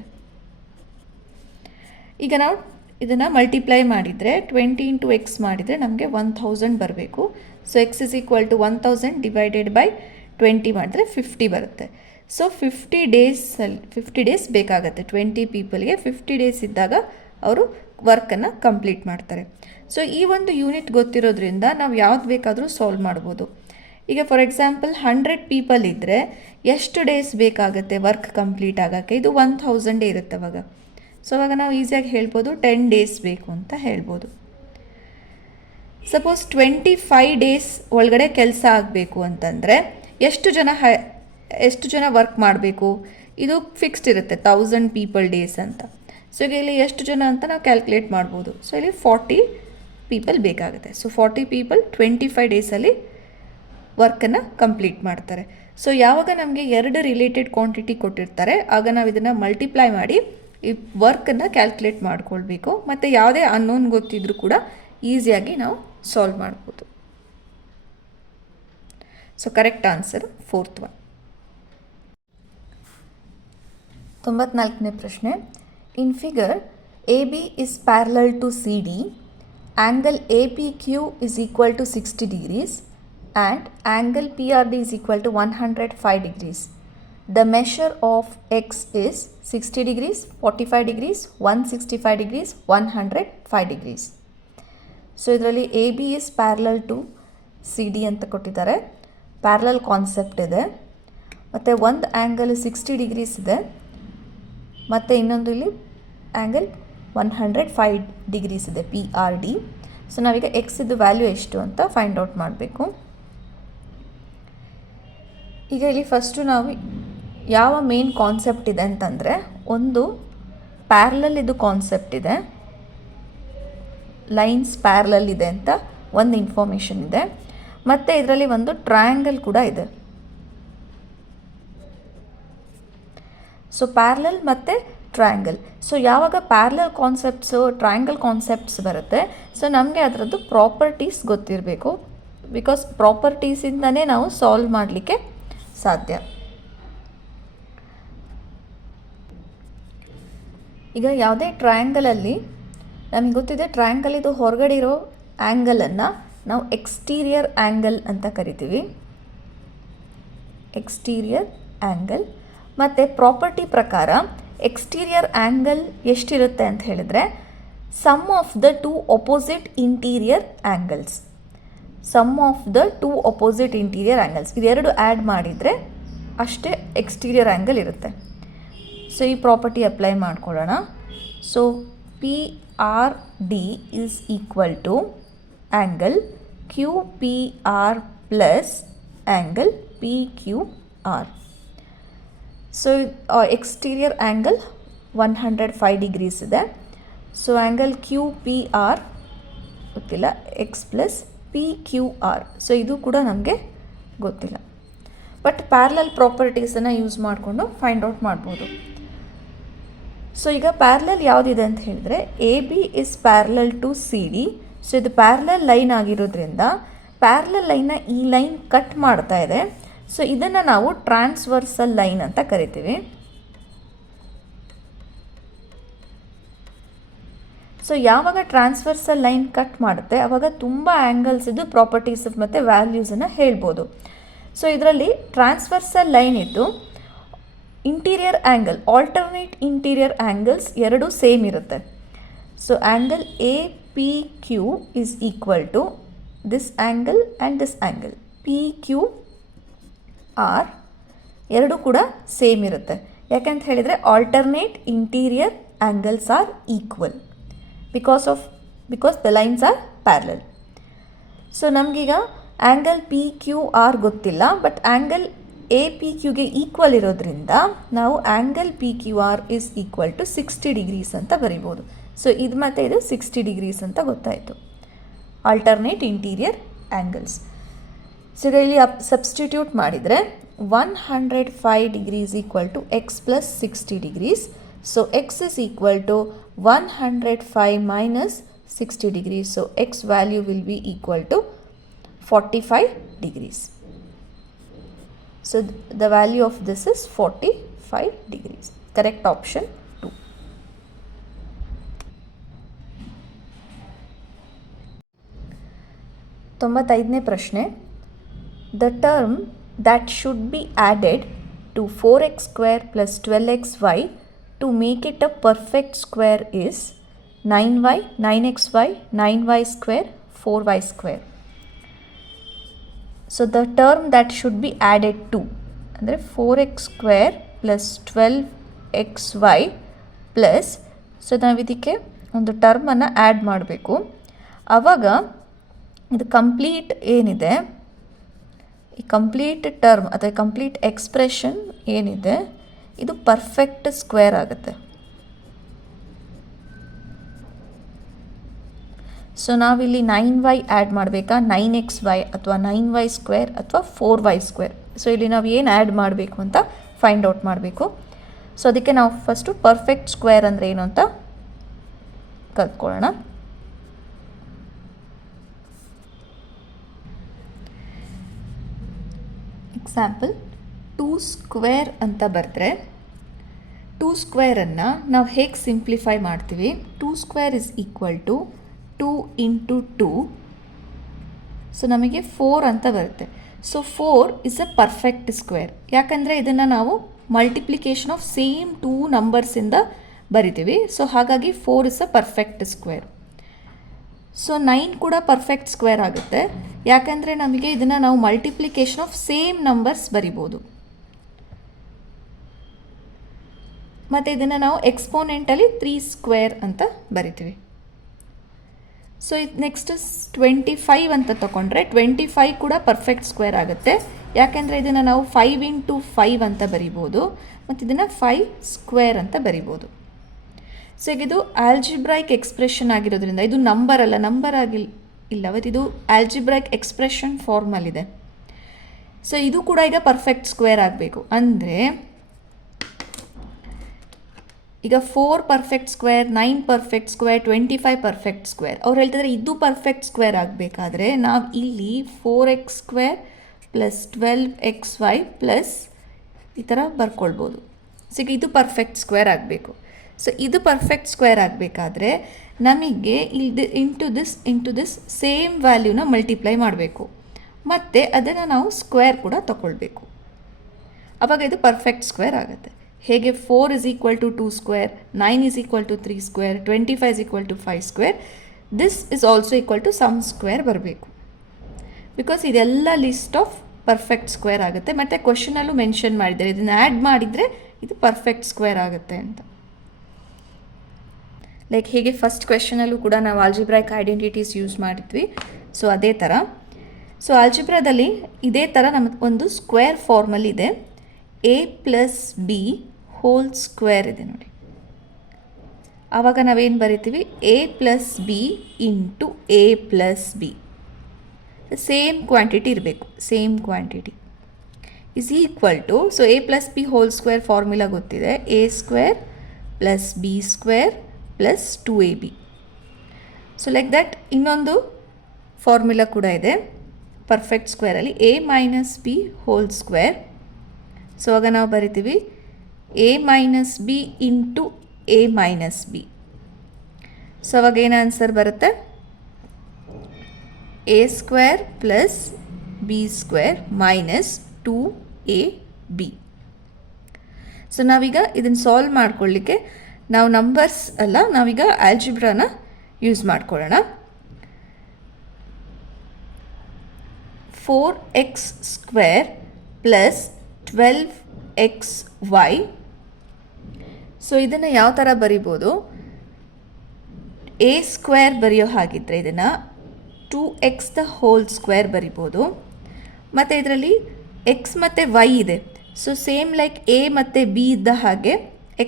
ಈಗ ನಾವು ಇದನ್ನು ಮಲ್ಟಿಪ್ಲೈ ಮಾಡಿದರೆ 20 × x ಮಾಡಿದರೆ ನಮಗೆ 1000 ಬರಬೇಕು. ಸೊ x = 1000 ಡಿವೈಡೆಡ್ ಬೈ 20 ಮಾಡಿದ್ರೆ 50 ಬರುತ್ತೆ. ಸೊ 50 ಡೇಸ್ ಬೇಕಾಗುತ್ತೆ 20 ಪೀಪಲ್ಗೆ. 50 ಡೇಸ್ ಇದ್ದಾಗ ಅವರು ವರ್ಕನ್ನು ಕಂಪ್ಲೀಟ್ ಮಾಡ್ತಾರೆ. ಸೊ ಈ ಒಂದು ಯೂನಿಟ್ ಗೊತ್ತಿರೋದ್ರಿಂದ ನಾವು ಯಾವ್ದು ಬೇಕಾದರೂ ಸಾಲ್ವ್ ಮಾಡ್ಬೋದು. ಈಗ ಫಾರ್ ಎಕ್ಸಾಂಪಲ್ 100 ಪೀಪಲ್ ಇದ್ದರೆ ಎಷ್ಟು ಡೇಸ್ ಬೇಕಾಗುತ್ತೆ ವರ್ಕ್ ಕಂಪ್ಲೀಟ್ ಆಗೋಕ್ಕೆ? ಇದು 1000 ಇರುತ್ತೆ ಅವಾಗ. ಸೊ ಅವಾಗ ನಾವು ಈಸಿಯಾಗಿ ಹೇಳ್ಬೋದು 10 ಡೇಸ್ ಬೇಕು ಅಂತ ಹೇಳ್ಬೋದು. ಸಪೋಸ್ 25 ಡೇಸ್ ಒಳಗಡೆ ಕೆಲಸ ಆಗಬೇಕು ಅಂತಂದರೆ ಎಷ್ಟು ಜನ ವರ್ಕ್ ಮಾಡಬೇಕು? ಇದು ಫಿಕ್ಸ್ಡ್ ಇರುತ್ತೆ 1000 ಪೀಪಲ್ ಡೇಸ್ ಅಂತ. ಸೊ ಈಗ ಇಲ್ಲಿ ಎಷ್ಟು ಜನ ಅಂತ ನಾವು ಕ್ಯಾಲ್ಕುಲೇಟ್ ಮಾಡ್ಬೋದು. ಸೊ ಇಲ್ಲಿ 40 ಪೀಪಲ್ ಬೇಕಾಗುತ್ತೆ. ಸೊ 40 ಪೀಪಲ್ 25 ಡೇಸಲ್ಲಿ ವರ್ಕನ್ನು ಕಂಪ್ಲೀಟ್ ಮಾಡ್ತಾರೆ. ಸೊ ಯಾವಾಗ ನಮಗೆ 2 ರಿಲೇಟೆಡ್ ಕ್ವಾಂಟಿಟಿ ಕೊಟ್ಟಿರ್ತಾರೆ ಆಗ ನಾವು ಇದನ್ನು ಮಲ್ಟಿಪ್ಲೈ ಮಾಡಿ ಈ ವರ್ಕನ್ನು ಕ್ಯಾಲ್ಕುಲೇಟ್ ಮಾಡ್ಕೊಳ್ಬೇಕು. ಮತ್ತು ಯಾವುದೇ ಅನ್ನೋನ್ ಗೊತ್ತಿದ್ರೂ ಕೂಡ ಈಸಿಯಾಗಿ ನಾವು ಸಾಲ್ವ್ ಮಾಡ್ಬೋದು. So correct answer 4th one. 94ನೇ ಪ್ರಶ್ನೆ. In figure AB is parallel to CD, angle APQ is equal to 60 degrees and angle PRD is equal to 105 degrees. The measure of X is 60 degrees, 45 degrees, 165 degrees, 105 degrees. So ಇದರಲ್ಲಿ AB is parallel to CD ಅಂತ ಕೊಟ್ಟಿದ್ದಾರೆ. Parallel concept ಇದೆ, ಮತ್ತು ಒಂದು angle 60 degrees ಇದೆ, ಮತ್ತು ಇನ್ನೊಂದು ಇಲ್ಲಿ ಆ್ಯಂಗಲ್ 105 ಡಿಗ್ರೀಸ್ ಇದೆ PRD. ಸೊ ನಾವೀಗ ಎಕ್ಸ್ ಇದು ವ್ಯಾಲ್ಯೂ ಎಷ್ಟು ಅಂತ ಫೈಂಡ್ ಔಟ್ ಮಾಡಬೇಕು. ಈಗ ಇಲ್ಲಿ ಫಸ್ಟು ನಾವು ಯಾವ ಮೇನ್ ಕಾನ್ಸೆಪ್ಟ್ ಇದೆ ಅಂತಂದರೆ, ಒಂದು ಪ್ಯಾರಲಲ್ ಇದು ಕಾನ್ಸೆಪ್ಟ್ ಇದೆ, ಲೈನ್ಸ್ ಪ್ಯಾರಲಲ್ ಇದೆ ಅಂತ ಒಂದು ಇನ್ಫಾರ್ಮೇಷನ್ ಇದೆ, ಮತ್ತು ಇದರಲ್ಲಿ ಒಂದು ಟ್ರಯಾಂಗಲ್ ಕೂಡ ಇದೆ. ಸೊ ಪ್ಯಾರಲಲ್ ಮತ್ತು ಟ್ರಯಾಂಗಲ್. ಸೊ ಯಾವಾಗ ಪ್ಯಾರಲಲ್ ಕಾನ್ಸೆಪ್ಟ್ಸು ಟ್ರಯಾಂಗಲ್ ಕಾನ್ಸೆಪ್ಟ್ಸ್ ಬರುತ್ತೆ, ಸೊ ನಮಗೆ ಅದರದ್ದು ಪ್ರಾಪರ್ಟೀಸ್ ಗೊತ್ತಿರಬೇಕು. ಬಿಕಾಸ್ ಪ್ರಾಪರ್ಟೀಸಿಂದನೇ ನಾವು ಸಾಲ್ವ್ ಮಾಡಲಿಕ್ಕೆ ಸಾಧ್ಯ. ಈಗ ಯಾವುದೇ ಟ್ರಯಾಂಗಲಲ್ಲಿ ನಮಗೆ ಗೊತ್ತಿದೆ, ಟ್ರಯಾಂಗಲ್ ಇದು ಹೊರಗಡೆ ಇರೋ ಆ್ಯಂಗಲನ್ನು ನಾವು ಎಕ್ಸ್ಟೀರಿಯರ್ ಆ್ಯಂಗಲ್ ಅಂತ ಕರಿತೀವಿ. Exterior angle. ಮತ್ತು ಪ್ರಾಪರ್ಟಿ ಪ್ರಕಾರ ಎಕ್ಸ್ಟೀರಿಯರ್ ಆ್ಯಂಗಲ್ ಎಷ್ಟಿರುತ್ತೆ ಅಂತ ಹೇಳಿದ್ರೆ sum of the two opposite interior angles. Sum of the two opposite interior angles ಇದೆರಡು ಆ್ಯಡ್ ಮಾಡಿದರೆ ಅಷ್ಟೇ ಎಕ್ಸ್ಟೀರಿಯರ್ ಆ್ಯಂಗಲ್ ಇರುತ್ತೆ. ಸೊ ಈ ಪ್ರಾಪರ್ಟಿ ಅಪ್ಲೈ ಮಾಡ್ಕೊಳ್ಳೋಣ. So P R D is equal to angle Q P R plus angle P Q R. So exterior angle 105 degrees ಇದೆ. So angle Q P R ಗೊತ್ತಿಲ್ಲ, x plus P Q R. So ಇದು ಕೂಡ ನಮಗೆ ಗೊತ್ತಿಲ್ಲ, but parallel ಪ್ರಾಪರ್ಟೀಸನ್ನು use ಮಾಡಿಕೊಂಡು find out ಮಾಡ್ಬೋದು. So ಈಗ ಪ್ಯಾರಲಲ್ ಯಾವುದಿದೆ ಅಂತ ಹೇಳಿದ್ರೆ A B is parallel to C D. So ಇದು ಪ್ಯಾರಲಲ್ ಲೈನ್ ಆಗಿರೋದ್ರಿಂದ ಪ್ಯಾರಲಲ್ ಲೈನ್ನ ಈ ಲೈನ್ ಕಟ್ ಮಾಡ್ತಾ ಇದೆ. ಸೊ ಇದನ್ನು ನಾವು ಟ್ರಾನ್ಸ್ವರ್ಸಲ್ ಲೈನ್ ಅಂತ ಕರಿತೀವಿ. ಸೊ ಯಾವಾಗ ಟ್ರಾನ್ಸ್ವರ್ಸಲ್ ಲೈನ್ ಕಟ್ ಮಾಡುತ್ತೆ ಆವಾಗ ತುಂಬ ಆ್ಯಂಗಲ್ಸ್ ಇದು ಪ್ರಾಪರ್ಟೀಸ್ ಮತ್ತು ವ್ಯಾಲ್ಯೂಸನ್ನು ಹೇಳ್ಬೋದು. ಸೊ ಇದರಲ್ಲಿ ಟ್ರಾನ್ಸ್ವರ್ಸಲ್ ಲೈನ್ ಇದ್ದು interior angle, alternate interior angles ಎರಡೂ ಸೇಮ್ ಇರುತ್ತೆ. So angle A P Q is equal to this angle and this angle P Q R ಎರಡೂ ಕೂಡ ಸೇಮ್ ಇರುತ್ತೆ. ಯಾಕೆಂತ ಹೇಳಿದರೆ alternate interior angles are equal because the lines are parallel. So ನಮಗೀಗ angle P Q R ಗೊತ್ತಿಲ್ಲ, but angle A P ಕ್ಯೂಗೆ equal ಇರೋದ್ರಿಂದ ನಾವು angle P Q R is equal to 60 degrees ಅಂತ ಬರಿಬೋದು. ಸೊ ಇದು ಮತ್ತು ಇದು 60 ಡಿಗ್ರೀಸ್ ಅಂತ ಗೊತ್ತಾಯಿತು, ಆಲ್ಟರ್ನೇಟ್ ಇಂಟೀರಿಯರ್ ಆ್ಯಂಗಲ್ಸ್. ಸೊ ಈಗ ಇಲ್ಲಿ ಸಬ್ಸ್ಟಿಟ್ಯೂಟ್ ಮಾಡಿದರೆ 105 degrees equal to X plus 60 degrees. So X is equal to 105 minus 60 degrees. So X value will be equal to 45 degrees. So the value of this is 45 degrees. Correct option 2. ತೊಂಬತ್ತೈದನೇ ಪ್ರಶ್ನೆ. The term that should be added to 4x square plus 12xy to make it a perfect square is 9y, 9xy, 9y square, 4y square. So the term that should be added to ಅಂದರೆ 4x square plus 12xy plus, so ನಾವು ಇದಕ್ಕೆ ಒಂದು ಟರ್ಮನ್ನು add ಮಾಡಬೇಕು. ಆವಾಗ ಇದು complete ಏನಿದೆ, ಈ complete term ಅಥವಾ ಕಂಪ್ಲೀಟ್ ಎಕ್ಸ್ಪ್ರೆಷನ್ ಏನಿದೆ ಇದು ಪರ್ಫೆಕ್ಟ್ ಸ್ಕ್ವೇರ್ ಆಗುತ್ತೆ. ಸೊ ನಾವಿಲ್ಲಿ 9y ಆ್ಯಡ್ ಮಾಡಬೇಕಾ, 9xy ಅಥವಾ 9y ಸ್ಕ್ವೇರ್ ಅಥವಾ 4y ಸ್ಕ್ವೇರ್. ಸೊ ಇಲ್ಲಿ ನಾವು ಏನು ಆ್ಯಡ್ ಮಾಡಬೇಕು ಅಂತ ಫೈಂಡ್ ಔಟ್ ಮಾಡಬೇಕು. ಸೊ ಅದಕ್ಕೆ ನಾವು ಫಸ್ಟು ಪರ್ಫೆಕ್ಟ್ ಸ್ಕ್ವೇರ್ ಅಂದರೆ ಏನು ಅಂತ ಕಲ್ತ್ಕೊಳ್ಳೋಣ. ಎಕ್ಸಾಂಪಲ್ 2 ಸ್ಕ್ವೇರ್ ಅಂತ ಬರೆದ್ರೆ 2 ಸ್ಕ್ವೇರನ್ನು ನಾವು ಹೇಗೆ ಸಿಂಪ್ಲಿಫೈ ಮಾಡ್ತೀವಿ. 2 square is equal to 2 into 2. So ನಮಗೆ 4 ಅಂತ ಬರುತ್ತೆ. So 4 is a perfect square. ಯಾಕಂದರೆ ಇದನ್ನು ನಾವು ಮಲ್ಟಿಪ್ಲಿಕೇಶನ್ ಆಫ್ ಸೇಮ್ 2 ನಂಬರ್ಸಿಂದ ಬರಿತೀವಿ. ಸೊ ಹಾಗಾಗಿ 4 is a perfect square. So 9 ಕೂಡ ಪರ್ಫೆಕ್ಟ್ ಸ್ಕ್ವೇರ್ ಆಗುತ್ತೆ, ಯಾಕಂದರೆ ನಮಗೆ ಇದನ್ನು ನಾವು ಮಲ್ಟಿಪ್ಲಿಕೇಶನ್ ಆಫ್ ಸೇಮ್ ನಂಬರ್ಸ್ ಬರಿಬೋದು. ಮತ್ತು ಇದನ್ನು ನಾವು ಎಕ್ಸ್ಪೋನೆಂಟಲ್ಲಿ 3 ಸ್ಕ್ವೇರ್ ಅಂತ ಬರಿತೀವಿ. ಸೊ ಇದು ನೆಕ್ಸ್ಟ್ 25 ಅಂತ ತಗೊಂಡ್ರೆ 25 ಕೂಡ ಪರ್ಫೆಕ್ಟ್ ಸ್ಕ್ವೇರ್ ಆಗುತ್ತೆ, ಯಾಕೆಂದರೆ ಇದನ್ನು ನಾವು 5 ಇಂಟು 5 ಅಂತ ಬರಿಬೋದು ಮತ್ತು ಇದನ್ನು 5 ಸ್ಕ್ವೇರ್ ಅಂತ ಬರಿಬೋದು. ಸೊ ಈಗ ಇದು ಆಲ್ಜಿಬ್ರೈಕ್ ಎಕ್ಸ್ಪ್ರೆಷನ್ ಆಗಿರೋದ್ರಿಂದ ಇದು ನಂಬರ್ ಅಲ್ಲ, ನಂಬರ್ ಇಲ್ಲ ಮತ್ತು ಇದು ಆಲ್ಜಿಬ್ರೈಕ್ ಎಕ್ಸ್ಪ್ರೆಷನ್ ಫಾರ್ಮಲ್ಲಿದೆ. ಸೊ ಇದು ಕೂಡ ಈಗ ಪರ್ಫೆಕ್ಟ್ ಸ್ಕ್ವೇರ್ ಆಗಬೇಕು. ಅಂದರೆ ಈಗ 4 perfect square, 9 perfect square, 25 perfect square. ಅವ್ರು ಹೇಳ್ತಿದ್ರೆ ಇದು ಪರ್ಫೆಕ್ಟ್ ಸ್ಕ್ವೇರ್ ಆಗಬೇಕಾದ್ರೆ ನಾವು ಇಲ್ಲಿ 4x square plus 12xy plus ಈ ಥರ ಬರ್ಕೊಳ್ಬೋದು. ಸೊ ಈಗ ಇದು ಪರ್ಫೆಕ್ಟ್ ಸ್ಕ್ವೇರ್ ಆಗಬೇಕು. ಸೊ ಇದು ಪರ್ಫೆಕ್ಟ್ ಸ್ಕ್ವೇರ್ ಆಗಬೇಕಾದ್ರೆ ನಮಗೆ ಇಲ್ಲಿ ಇಂಟು ದಿಸ್ ಸೇಮ್ ವ್ಯಾಲ್ಯೂನ ಮಲ್ಟಿಪ್ಲೈ ಮಾಡಬೇಕು ಮತ್ತು ಅದನ್ನು ನಾವು ಸ್ಕ್ವೇರ್ ಕೂಡ ತಗೊಳ್ಬೇಕು. ಆವಾಗ ಇದು ಪರ್ಫೆಕ್ಟ್ ಸ್ಕ್ವೇರ್ ಆಗುತ್ತೆ. ಹೇಗೆ 4 = 2 square, 9 = 3 square, 25 = 5 square, this is also equal to some square ಬರಬೇಕು. ಬಿಕಾಸ್ ಇದೆಲ್ಲ ಲಿಸ್ಟ್ ಆಫ್ ಪರ್ಫೆಕ್ಟ್ ಸ್ಕ್ವೇರ್ ಆಗುತ್ತೆ. ಮತ್ತು ಕ್ವಶನಲ್ಲೂ ಮೆನ್ಷನ್ ಮಾಡಿದ್ದಾರೆ ಇದನ್ನು ಆ್ಯಡ್ ಮಾಡಿದರೆ ಇದು ಪರ್ಫೆಕ್ಟ್ ಸ್ಕ್ವೇರ್ ಆಗುತ್ತೆ ಅಂತ. ಲೈಕ್ ಹೇಗೆ ಫಸ್ಟ್ ಕ್ವೆಶನಲ್ಲೂ ಕೂಡ ನಾವು ಆಲ್ಜಿಬ್ರಾಯಿಕ್ ಐಡೆಂಟಿಟೀಸ್ ಯೂಸ್ ಮಾಡಿದ್ವಿ. ಸೊ ಅದೇ ಥರ. ಸೊ ಆಲ್ಜಿಬ್ರಾದಲ್ಲಿ ಇದೇ ಥರ ನಮ್ಮ ಒಂದು ಸ್ಕ್ವೇರ್ ಫಾರ್ಮಲ್ಲಿದೆ. a+b ಹೋಲ್ ಸ್ಕ್ವೇರ್ ಇದೆ ನೋಡಿ. ಆವಾಗ ನಾವೇನು ಬರಿತೀವಿ, a+b into a+b. Same quantity ಇರಬೇಕು, same quantity is equal to. So a+b whole square formula ಗೊತ್ತಿದೆ, a² + b² + 2ab. So like that ಇನ್ನೊಂದು ಫಾರ್ಮುಲಾ ಕೂಡ ಇದೆ ಪರ್ಫೆಕ್ಟ್ ಸ್ಕ್ವೇರಲ್ಲಿ, a - b whole square. So ಆಗ ನಾವು ಬರಿತೀವಿ a - b into a - b. So ಅವಾಗ ಏನು ಆನ್ಸರ್ ಬರುತ್ತೆ, a² + b² - 2ab. ಸೊ ನಾವೀಗ ಇದನ್ನು ಸಾಲ್ವ್ ಮಾಡ್ಕೊಳ್ಳಿಕ್ಕೆ ನಾವು ನಂಬರ್ಸ್ ಅಲ್ಲ, ನಾವೀಗ ಆಲ್ಜಿಬ್ರಾನ ಯೂಸ್ ಮಾಡ್ಕೊಳ್ಳೋಣ. 4x² + 12xy. ಸೊ ಇದನ್ನು ಯಾವ ಥರ ಬರಿಬೋದು, a² ಬರೆಯೋ ಹಾಗಿದ್ದರೆ ಇದನ್ನು 2x ದ ಹೋಲ್ ಸ್ಕ್ವೇರ್ ಬರಿಬೋದು. ಮತ್ತು ಇದರಲ್ಲಿ x ಮತ್ತು y ಇದೆ. ಸೊ ಸೇಮ್ ಲೈಕ್ a ಮತ್ತು b ಇದ್ದ ಹಾಗೆ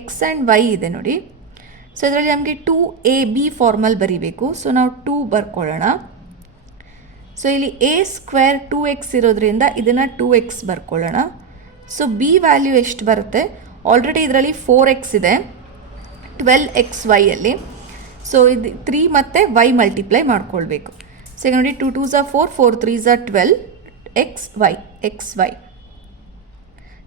x ಆ್ಯಂಡ್ y ಇದೆ ನೋಡಿ. ಸೊ ಇದರಲ್ಲಿ ನಮಗೆ 2ab ಫಾರ್ಮಲ್ ಬರಿಬೇಕು. ಸೊ ನಾವು 2 ಬರ್ಕೊಳ್ಳೋಣ. ಸೊ ಇಲ್ಲಿ a² 2x ಇರೋದ್ರಿಂದ ಇದನ್ನು 2x ಬರ್ಕೊಳ್ಳೋಣ. ಸೊ b ವ್ಯಾಲ್ಯೂ ಎಷ್ಟು ಬರುತ್ತೆ, ಆಲ್ರೆಡಿ ಇದರಲ್ಲಿ 4x ಇದೆ 12xyಯಲ್ಲಿ. ಸೊ ಇದು 3 ಮತ್ತು y ಮಲ್ಟಿಪ್ಲೈ ಮಾಡ್ಕೊಳ್ಬೇಕು. ಸೊ ಈಗ ನೋಡಿ 2 × 2 = 4, 4 × 3 = 12 xy.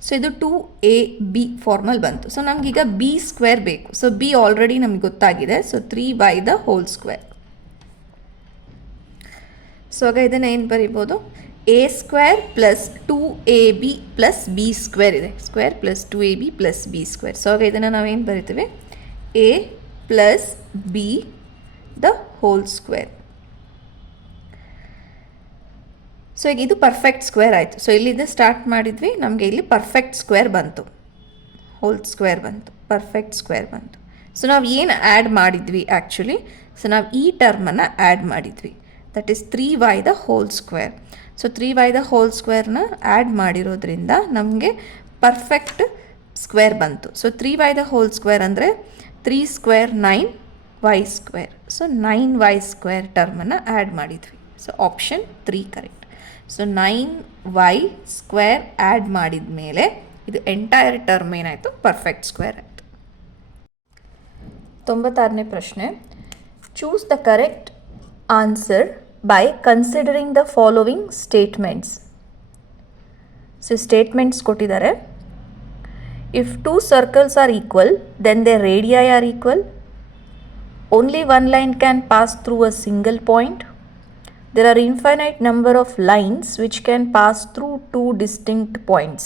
ಸೊ ಇದು 2ab ಫಾರ್ಮಲ್ ಬಂತು. ಸೊ ನಮಗೀಗ b² ಬೇಕು. ಸೊ b ಆಲ್ರೆಡಿ ನಮಗೆ ಗೊತ್ತಾಗಿದೆ. So 3y the whole square. So ಆಗ ಇದನ್ನು ಏನು ಬರಿಬೋದು, a² + 2ab + b² ಇದೆ, ಸ್ಕ್ವೇರ್ + 2ab + b². ಸೊ ಆಗ ಇದನ್ನು ನಾವೇನು ಬರಿತೀವಿ, a + b the whole square. So ಈಗ ಇದು ಪರ್ಫೆಕ್ಟ್ ಸ್ಕ್ವೇರ್ ಆಯಿತು. ಸೊ ಇಲ್ಲಿಂದ ಸ್ಟಾರ್ಟ್ ಮಾಡಿದ್ವಿ, ನಮಗೆ ಇಲ್ಲಿ ಪರ್ಫೆಕ್ಟ್ ಸ್ಕ್ವೇರ್ ಬಂತು, ಹೋಲ್ ಸ್ಕ್ವೇರ್ ಬಂತು, ಪರ್ಫೆಕ್ಟ್ ಸ್ಕ್ವೇರ್ ಬಂತು. ಸೊ ನಾವು ಏನು ಆ್ಯಡ್ ಮಾಡಿದ್ವಿ ಆ್ಯಕ್ಚುಲಿ, ಸೊ ನಾವು ಈ ಟರ್ಮನ್ನು ಆ್ಯಡ್ ಮಾಡಿದ್ವಿ, that is 3y the whole square. So 3y the whole ಸ್ಕ್ವೇರ್ನ ಆ್ಯಡ್ ಮಾಡಿರೋದ್ರಿಂದ ನಮಗೆ ಪರ್ಫೆಕ್ಟ್ ಸ್ಕ್ವೇರ್ ಬಂತು. So 3y the whole square ಅಂದರೆ 3² 9y². ಸೊ 9y² ಟರ್ಮನ್ನು ಆ್ಯಡ್ ಮಾಡಿದ್ವಿ. So option 3 correct. So 9y² add ಮಾಡಿದ ಮೇಲೆ ಇದು ಎಂಟೈರ್ ಟರ್ಮ್ ಏನಾಯಿತು, ಪರ್ಫೆಕ್ಟ್ ಸ್ಕ್ವೇರ್ ಆಯಿತು. 96ನೇ ಪ್ರಶ್ನೆ, choose the correct answer by considering the following statements. So statements ಕೊಟ್ಟಿದ್ದಾರೆ. If 2 circles are equal then their radii are equal. Only one line can pass through a single point. There are infinite number of lines which can pass through 2 distinct points.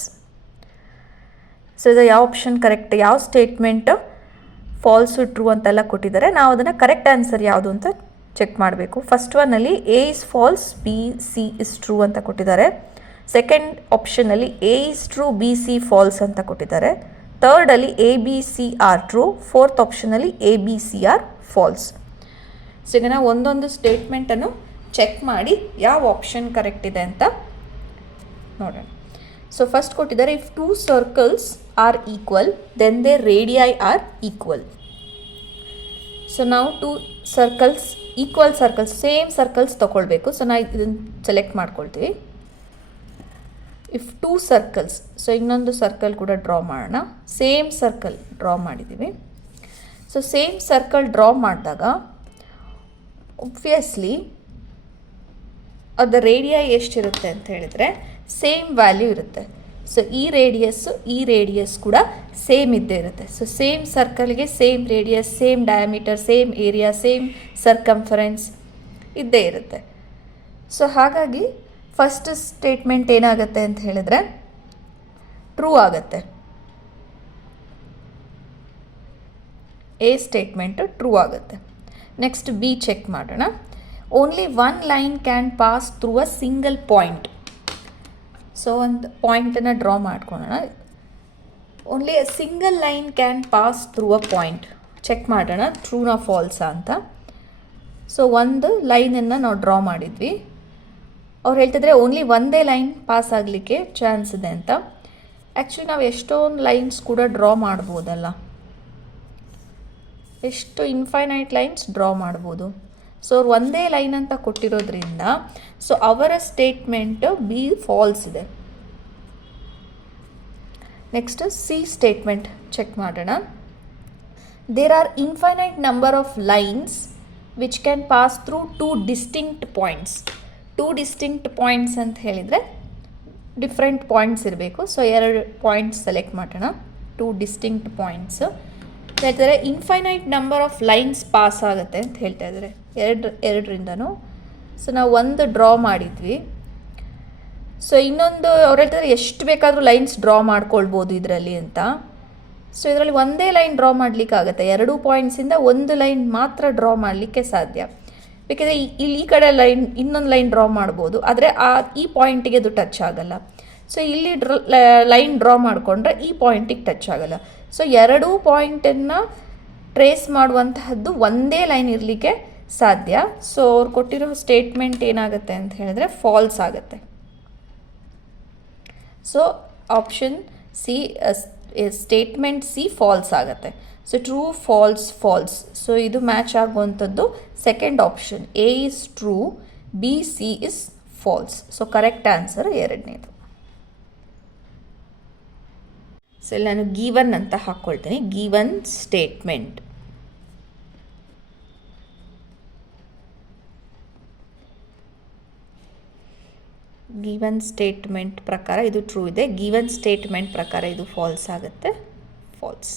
So ಇದು ಯಾವ option correct, ಯಾವ statement falls true ಅಂತೆಲ್ಲ ಕೊಟ್ಟಿದ್ದಾರೆ. ನಾವು ಅದನ್ನು correct answer ಯಾವುದು ಅಂತ check ಮಾಡಬೇಕು. ಫಸ್ಟ್ ಒನ್ನಲ್ಲಿ a is false, b c is true ಅಂತ ಕೊಟ್ಟಿದ್ದಾರೆ. ಸೆಕೆಂಡ್ ಆಪ್ಷನಲ್ಲಿ a is true, b c false ಅಂತ ಕೊಟ್ಟಿದ್ದಾರೆ. ಥರ್ಡಲ್ಲಿ a b c are true. Fourth ಆಪ್ಷನಲ್ಲಿ a b c are false. ಸೊ ಈಗ ನಾವು ಒಂದೊಂದು ಸ್ಟೇಟ್ಮೆಂಟನ್ನು ಚೆಕ್ ಮಾಡಿ ಯಾವ ಆಪ್ಷನ್ ಕರೆಕ್ಟ್ ಇದೆ ಅಂತ ನೋಡೋಣ. ಸೊ ಫಸ್ಟ್ ಕೊಟ್ಟಿದ್ದಾರೆ, if 2 circles are equal then their radii are equal. So ನಾವು 2 circles, equal circles, same circles ತೊಗೊಳ್ಬೇಕು. ಸೊ ನಾವು ಇದನ್ನು ಸೆಲೆಕ್ಟ್ ಮಾಡ್ಕೊಳ್ತೀವಿ. ಇಫ್ 2 ಸರ್ಕಲ್ಸ್, ಸೊ ಇನ್ನೊಂದು ಸರ್ಕಲ್ ಕೂಡ ಡ್ರಾ ಮಾಡೋಣ. ಸೇಮ್ ಸರ್ಕಲ್ ಡ್ರಾ ಮಾಡಿದ್ದೀವಿ. ಸೊ ಸೇಮ್ ಸರ್ಕಲ್ ಡ್ರಾ ಮಾಡಿದಾಗ ಒಬ್ವಿಯಸ್ಲಿ ಅದರ ರೇಡಿಯಾ ಎಷ್ಟಿರುತ್ತೆ ಅಂತ ಹೇಳಿದರೆ ಸೇಮ್ ವ್ಯಾಲ್ಯೂ ಇರುತ್ತೆ. ಸೊ ಈ ರೇಡಿಯಸ್ ಕೂಡ ಸೇಮ್ ಇದ್ದೇ ಇರುತ್ತೆ. ಸೊ ಸೇಮ್ ಸರ್ಕಲ್ಗೆ same radius, same diameter, same area, same circumference ಇದ್ದೇ ಇರುತ್ತೆ. ಸೊ ಹಾಗಾಗಿ ಫಸ್ಟ್ ಸ್ಟೇಟ್ಮೆಂಟ್ ಏನಾಗುತ್ತೆ ಅಂತ ಹೇಳಿದ್ರೆ ಟ್ರೂ ಆಗುತ್ತೆ. ಎ ಸ್ಟೇಟ್ಮೆಂಟು ಟ್ರೂ ಆಗುತ್ತೆ. ನೆಕ್ಸ್ಟ್ ಬಿ ಚೆಕ್ ಮಾಡೋಣ. Only one line can pass through a single point. So ಒಂದು ಪಾಯಿಂಟನ್ನು ಡ್ರಾ ಮಾಡ್ಕೊಳ್ಳೋಣ. Only a single line can pass through a point. Check ಮಾಡೋಣ ಟ್ರೂನಾ ಫಾಲ್ಸಾ ಅಂತ. ಸೊ ಒಂದು ಲೈನನ್ನು ನಾವು ಡ್ರಾ ಮಾಡಿದ್ವಿ. ಅವ್ರು ಹೇಳ್ತಿದ್ರೆ ಓನ್ಲಿ ಒಂದೇ ಲೈನ್ ಪಾಸ್ ಆಗಲಿಕ್ಕೆ ಚಾನ್ಸ್ ಇದೆ ಅಂತ. ಆ್ಯಕ್ಚುಲಿ ನಾವು ಎಷ್ಟೊಂದು ಲೈನ್ಸ್ ಕೂಡ ಡ್ರಾ ಮಾಡ್ಬೋದಲ್ಲ, ಎಷ್ಟು ಇನ್ಫೈನೈಟ್ ಲೈನ್ಸ್ ಡ್ರಾ ಮಾಡ್ಬೋದು. ಸೊ ಅವ್ರು ಒಂದೇ ಲೈನ್ ಅಂತ ಕೊಟ್ಟಿರೋದ್ರಿಂದ ಸೊ ಅವರ ಸ್ಟೇಟ್ಮೆಂಟ್ ಬಿ ಫಾಲ್ಸ್ ಇದೆ. ನೆಕ್ಸ್ಟ್ ಸಿ ಸ್ಟೇಟ್ಮೆಂಟ್ ಚೆಕ್ ಮಾಡೋಣ. There are infinite number of lines which can pass through two distinct points. Two distinct points ಅಂತ ಹೇಳಿದರೆ ಡಿಫ್ರೆಂಟ್ ಪಾಯಿಂಟ್ಸ್ ಇರಬೇಕು. ಸೊ 2 ಪಾಯಿಂಟ್ಸ್ ಸೆಲೆಕ್ಟ್ ಮಾಡೋಣ. ಟೂ ಡಿಸ್ಟಿಂಕ್ಟ್ ಪಾಯಿಂಟ್ಸ್ ಹೇಳ್ತಾರೆ. Infinite number of lines pass ಆಗುತ್ತೆ ಅಂತ ಹೇಳ್ತಾ ಇದ್ದಾರೆ ಎರಡರಿಂದನೂ. ಸೊ ನಾವು ಒಂದು ಡ್ರಾ ಮಾಡಿದ್ವಿ. ಸೊ ಇನ್ನೊಂದು ಅವ್ರು ಹೇಳ್ತಾರೆ ಎಷ್ಟು ಬೇಕಾದರೂ ಲೈನ್ಸ್ ಡ್ರಾ ಮಾಡ್ಕೊಳ್ಬೋದು ಇದರಲ್ಲಿ ಅಂತ. ಸೊ ಇದರಲ್ಲಿ ಒಂದೇ ಲೈನ್ ಡ್ರಾ ಮಾಡಲಿಕ್ಕಾಗುತ್ತೆ. 2 ಪಾಯಿಂಟ್ಸಿಂದ ಒಂದು ಲೈನ್ ಮಾತ್ರ ಡ್ರಾ ಮಾಡಲಿಕ್ಕೆ ಸಾಧ್ಯ. ಬೇಕಿದ್ರೆ ಇಲ್ಲಿ ಈ ಕಡೆ ಇನ್ನೊಂದು ಲೈನ್ ಡ್ರಾ ಮಾಡ್ಬೋದು, ಆದರೆ ಈ ಪಾಯಿಂಟಿಗೆ ಅದು ಟಚ್ ಆಗಲ್ಲ. ಸೊ ಇಲ್ಲಿ ಲೈನ್ ಡ್ರಾ ಮಾಡಿಕೊಂಡ್ರೆ ಈ ಪಾಯಿಂಟಿಗೆ ಟಚ್ ಆಗಲ್ಲ. ಸೊ 2 ಪಾಯಿಂಟನ್ನು ಟ್ರೇಸ್ ಮಾಡುವಂತಹದ್ದು ಒಂದೇ ಲೈನ್ ಇರಲಿಕ್ಕೆ ಸಾಧ್ಯ. ಸೊ ಅವ್ರು ಕೊಟ್ಟಿರೋ ಸ್ಟೇಟ್ಮೆಂಟ್ ಏನಾಗುತ್ತೆ ಅಂತ ಹೇಳಿದ್ರೆ ಫಾಲ್ಸ್ ಆಗುತ್ತೆ. So option C statement C false ಆಗುತ್ತೆ. So true, false, false. So ಇದು ಮ್ಯಾಚ್ ಆಗುವಂಥದ್ದು second option. A is true, B, C is false. So correct answer ಎರಡನೇದು. ಸೊ ಇಲ್ಲಿ ನಾನು ಗಿವನ್ ಅಂತ ಹಾಕ್ಕೊಳ್ತೀನಿ. Given statement. ಗಿವನ್ ಸ್ಟೇಟ್ಮೆಂಟ್ ಪ್ರಕಾರ ಇದು ಟ್ರೂ ಇದೆ. ಗಿವನ್ ಸ್ಟೇಟ್ಮೆಂಟ್ ಪ್ರಕಾರ ಇದು ಫಾಲ್ಸ್ ಆಗುತ್ತೆ. ಫಾಲ್ಸ್.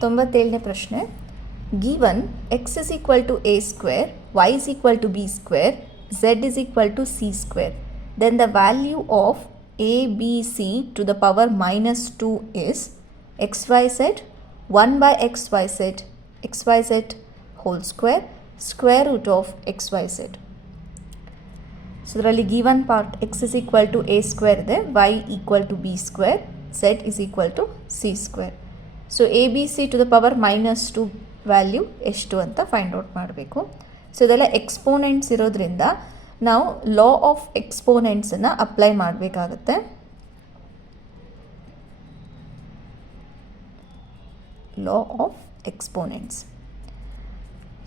97ನೇ ಪ್ರಶ್ನೆ. Given X is equal to A square, Y is equal to B square, Z is equal to C square. Then the value of a, b, c to the power minus 2 is xyz 1 by xyz xyz whole square square root of xyz. So ಇದರಲ್ಲಿ given part x is equal to a square ಇದೆ, y equal to b square, z is equal to c square. So a, b, c to the power minus 2 value ಎಷ್ಟು ಅಂತ find out ಮಾಡಬೇಕು. So ಇದೆಲ್ಲ exponents ಇರೋದ್ರಿಂದ ನಾವು law of ಎಕ್ಸ್ಪೋನೆಂಟ್ಸನ್ನು apply ಮಾಡಬೇಕಾಗತ್ತೆ. Law of exponents.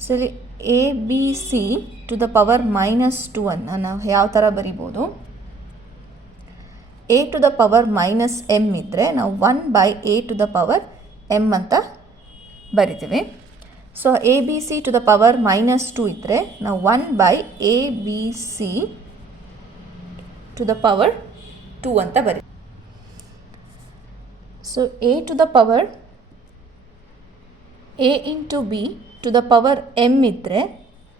So ಇಲ್ಲಿ A, B, C to the power minus 2 ಅನ್ನು ನಾವು ಯಾವ ಥರ ಬರಿಬೋದು? A to the power minus M ಇದ್ದರೆ ನಾವು 1 by A to the power M ಅಂತ ಬರಿತೀವಿ. So A, B, C to the power minus 2 ಇದ್ದರೆ ನಾವು 1 by A, B, C to the power 2 ಅಂತ ಬರಿ. So A to the power A into B to the power M ಇದ್ದರೆ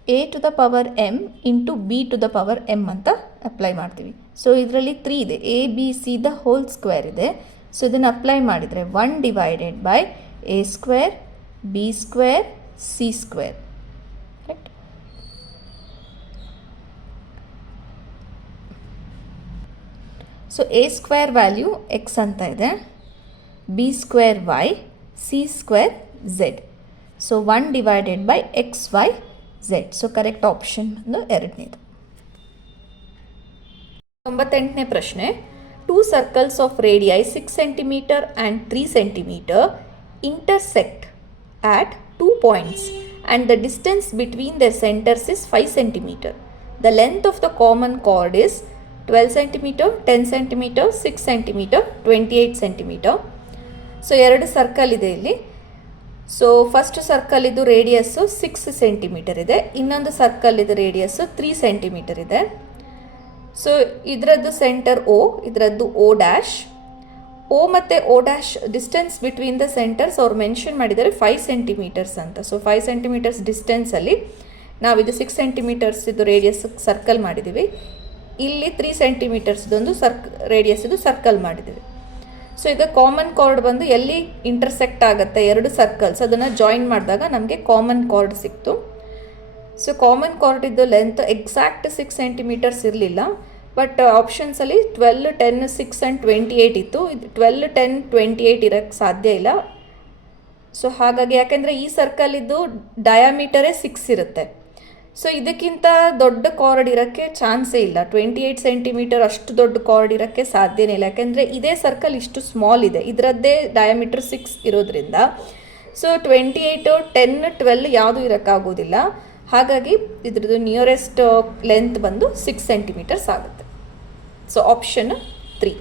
A to the power M into B to the power M ಅಂತ apply ಮಾಡ್ತೀವಿ. So ಇದರಲ್ಲಿ 3 ಇದೆ. A, B, C the whole square ಇದೆ. So ಇದನ್ನು apply ಮಾಡಿದರೆ 1 divided by A square, B square, C square. Correct. So A square value X ಅಂತ ಇದೆ, B square Y, C square Z. So 1 divided by X, Y, Z. So correct option ಬಂದು ಎರಡನೇದು. 98ನೇ ಪ್ರಶ್ನೆ. 2 circles of radii 6 cm and 3 cm intersect at 2 points and the distance between their centers is 5 cm. The length of the common chord is 12 centimetre, 10 centimetre, 6 centimetre, 28 centimetre. So 2 circle ಇದೆ ಇಲ್ಲಿ. So first circle ಇದು radius 6 centimetre ಇದೆ, ಇನ್ನೊಂದು circle ಇದು radius 3 centimetre ಇದೆ. So ಇದರದ್ದು centre O, ಇದರದ್ದು O dash. O ಮತ್ತು O dash distance between the centres ಅವ್ರು ಮೆನ್ಷನ್ ಮಾಡಿದ್ದಾರೆ 5 ಸೆಂಟಿಮೀಟರ್ಸ್ ಅಂತ. ಸೊ 5 ಸೆಂಟಿಮೀಟರ್ಸ್ ಡಿಸ್ಟೆನ್ಸಲ್ಲಿ ನಾವಿದು 6 ಸೆಂಟಿಮೀಟರ್ಸ್ ಇದು ರೇಡಿಯಸ್ ಸರ್ಕಲ್ ಮಾಡಿದ್ದೀವಿ. ಇಲ್ಲಿ 3 ಸೆಂಟಿಮೀಟರ್ಸ್ದೊಂದು ರೇಡಿಯಸ್ ಇದು ಸರ್ಕಲ್ ಮಾಡಿದ್ದೀವಿ. ಸೊ ಈಗ ಕಾಮನ್ ಕಾರ್ಡ್ ಬಂದು ಎಲ್ಲಿ ಇಂಟರ್ಸೆಕ್ಟ್ ಆಗುತ್ತೆ 2 ಸರ್ಕಲ್ಸ್, ಅದನ್ನು ಜಾಯಿನ್ ಮಾಡಿದಾಗ ನಮಗೆ ಕಾಮನ್ ಕಾರ್ಡ್ ಸಿಕ್ತು. ಸೊ ಕಾಮನ್ ಕಾರ್ಡಿದ್ದು ಲೆಂತ್ ಎಕ್ಸಾಕ್ಟ್ 6 ಸೆಂಟಿಮೀಟರ್ಸ್ ಇರಲಿಲ್ಲ, ಬಟ್ ಆಪ್ಷನ್ಸಲ್ಲಿ 12, 10, 6 ಆ್ಯಂಡ್ 28 ಇತ್ತು. ಇದು 12, 10, 28 ಇರೋಕ್ಕೆ ಸಾಧ್ಯ ಇಲ್ಲ. ಸೊ ಹಾಗಾಗಿ ಯಾಕೆಂದರೆ ಈ ಸರ್ಕಲಿದ್ದು ಡಯಾಮೀಟರೇ 6 ಇರುತ್ತೆ. ಸೊ ಇದಕ್ಕಿಂತ ದೊಡ್ಡ ಕಾರ್ಡ್ ಇರೋಕ್ಕೆ ಚಾನ್ಸೇ ಇಲ್ಲ. 28 ಸೆಂಟಿಮೀಟರ್ ಅಷ್ಟು ದೊಡ್ಡ ಕಾರ್ಡ್ ಇರೋಕ್ಕೆ ಸಾಧ್ಯನೇ ಇಲ್ಲ, ಯಾಕೆಂದರೆ ಇದೇ ಸರ್ಕಲ್ ಇಷ್ಟು ಸ್ಮಾಲ್ ಇದೆ, ಇದರದ್ದೇ ಡಯಾಮೀಟರ್ 6 ಇರೋದ್ರಿಂದ. ಸೊ 28, 10, 12 ಯಾವುದೂ ಇರೋಕ್ಕಾಗೋದಿಲ್ಲ. ಹಾಗಾಗಿ ಇದ್ರದ್ದು ನಿಯರೆಸ್ಟ್ ಲೆಂತ್ ಬಂದು 6 ಸೆಂಟಿಮೀಟರ್ಸ್ ಆಗುತ್ತೆ. So option 3.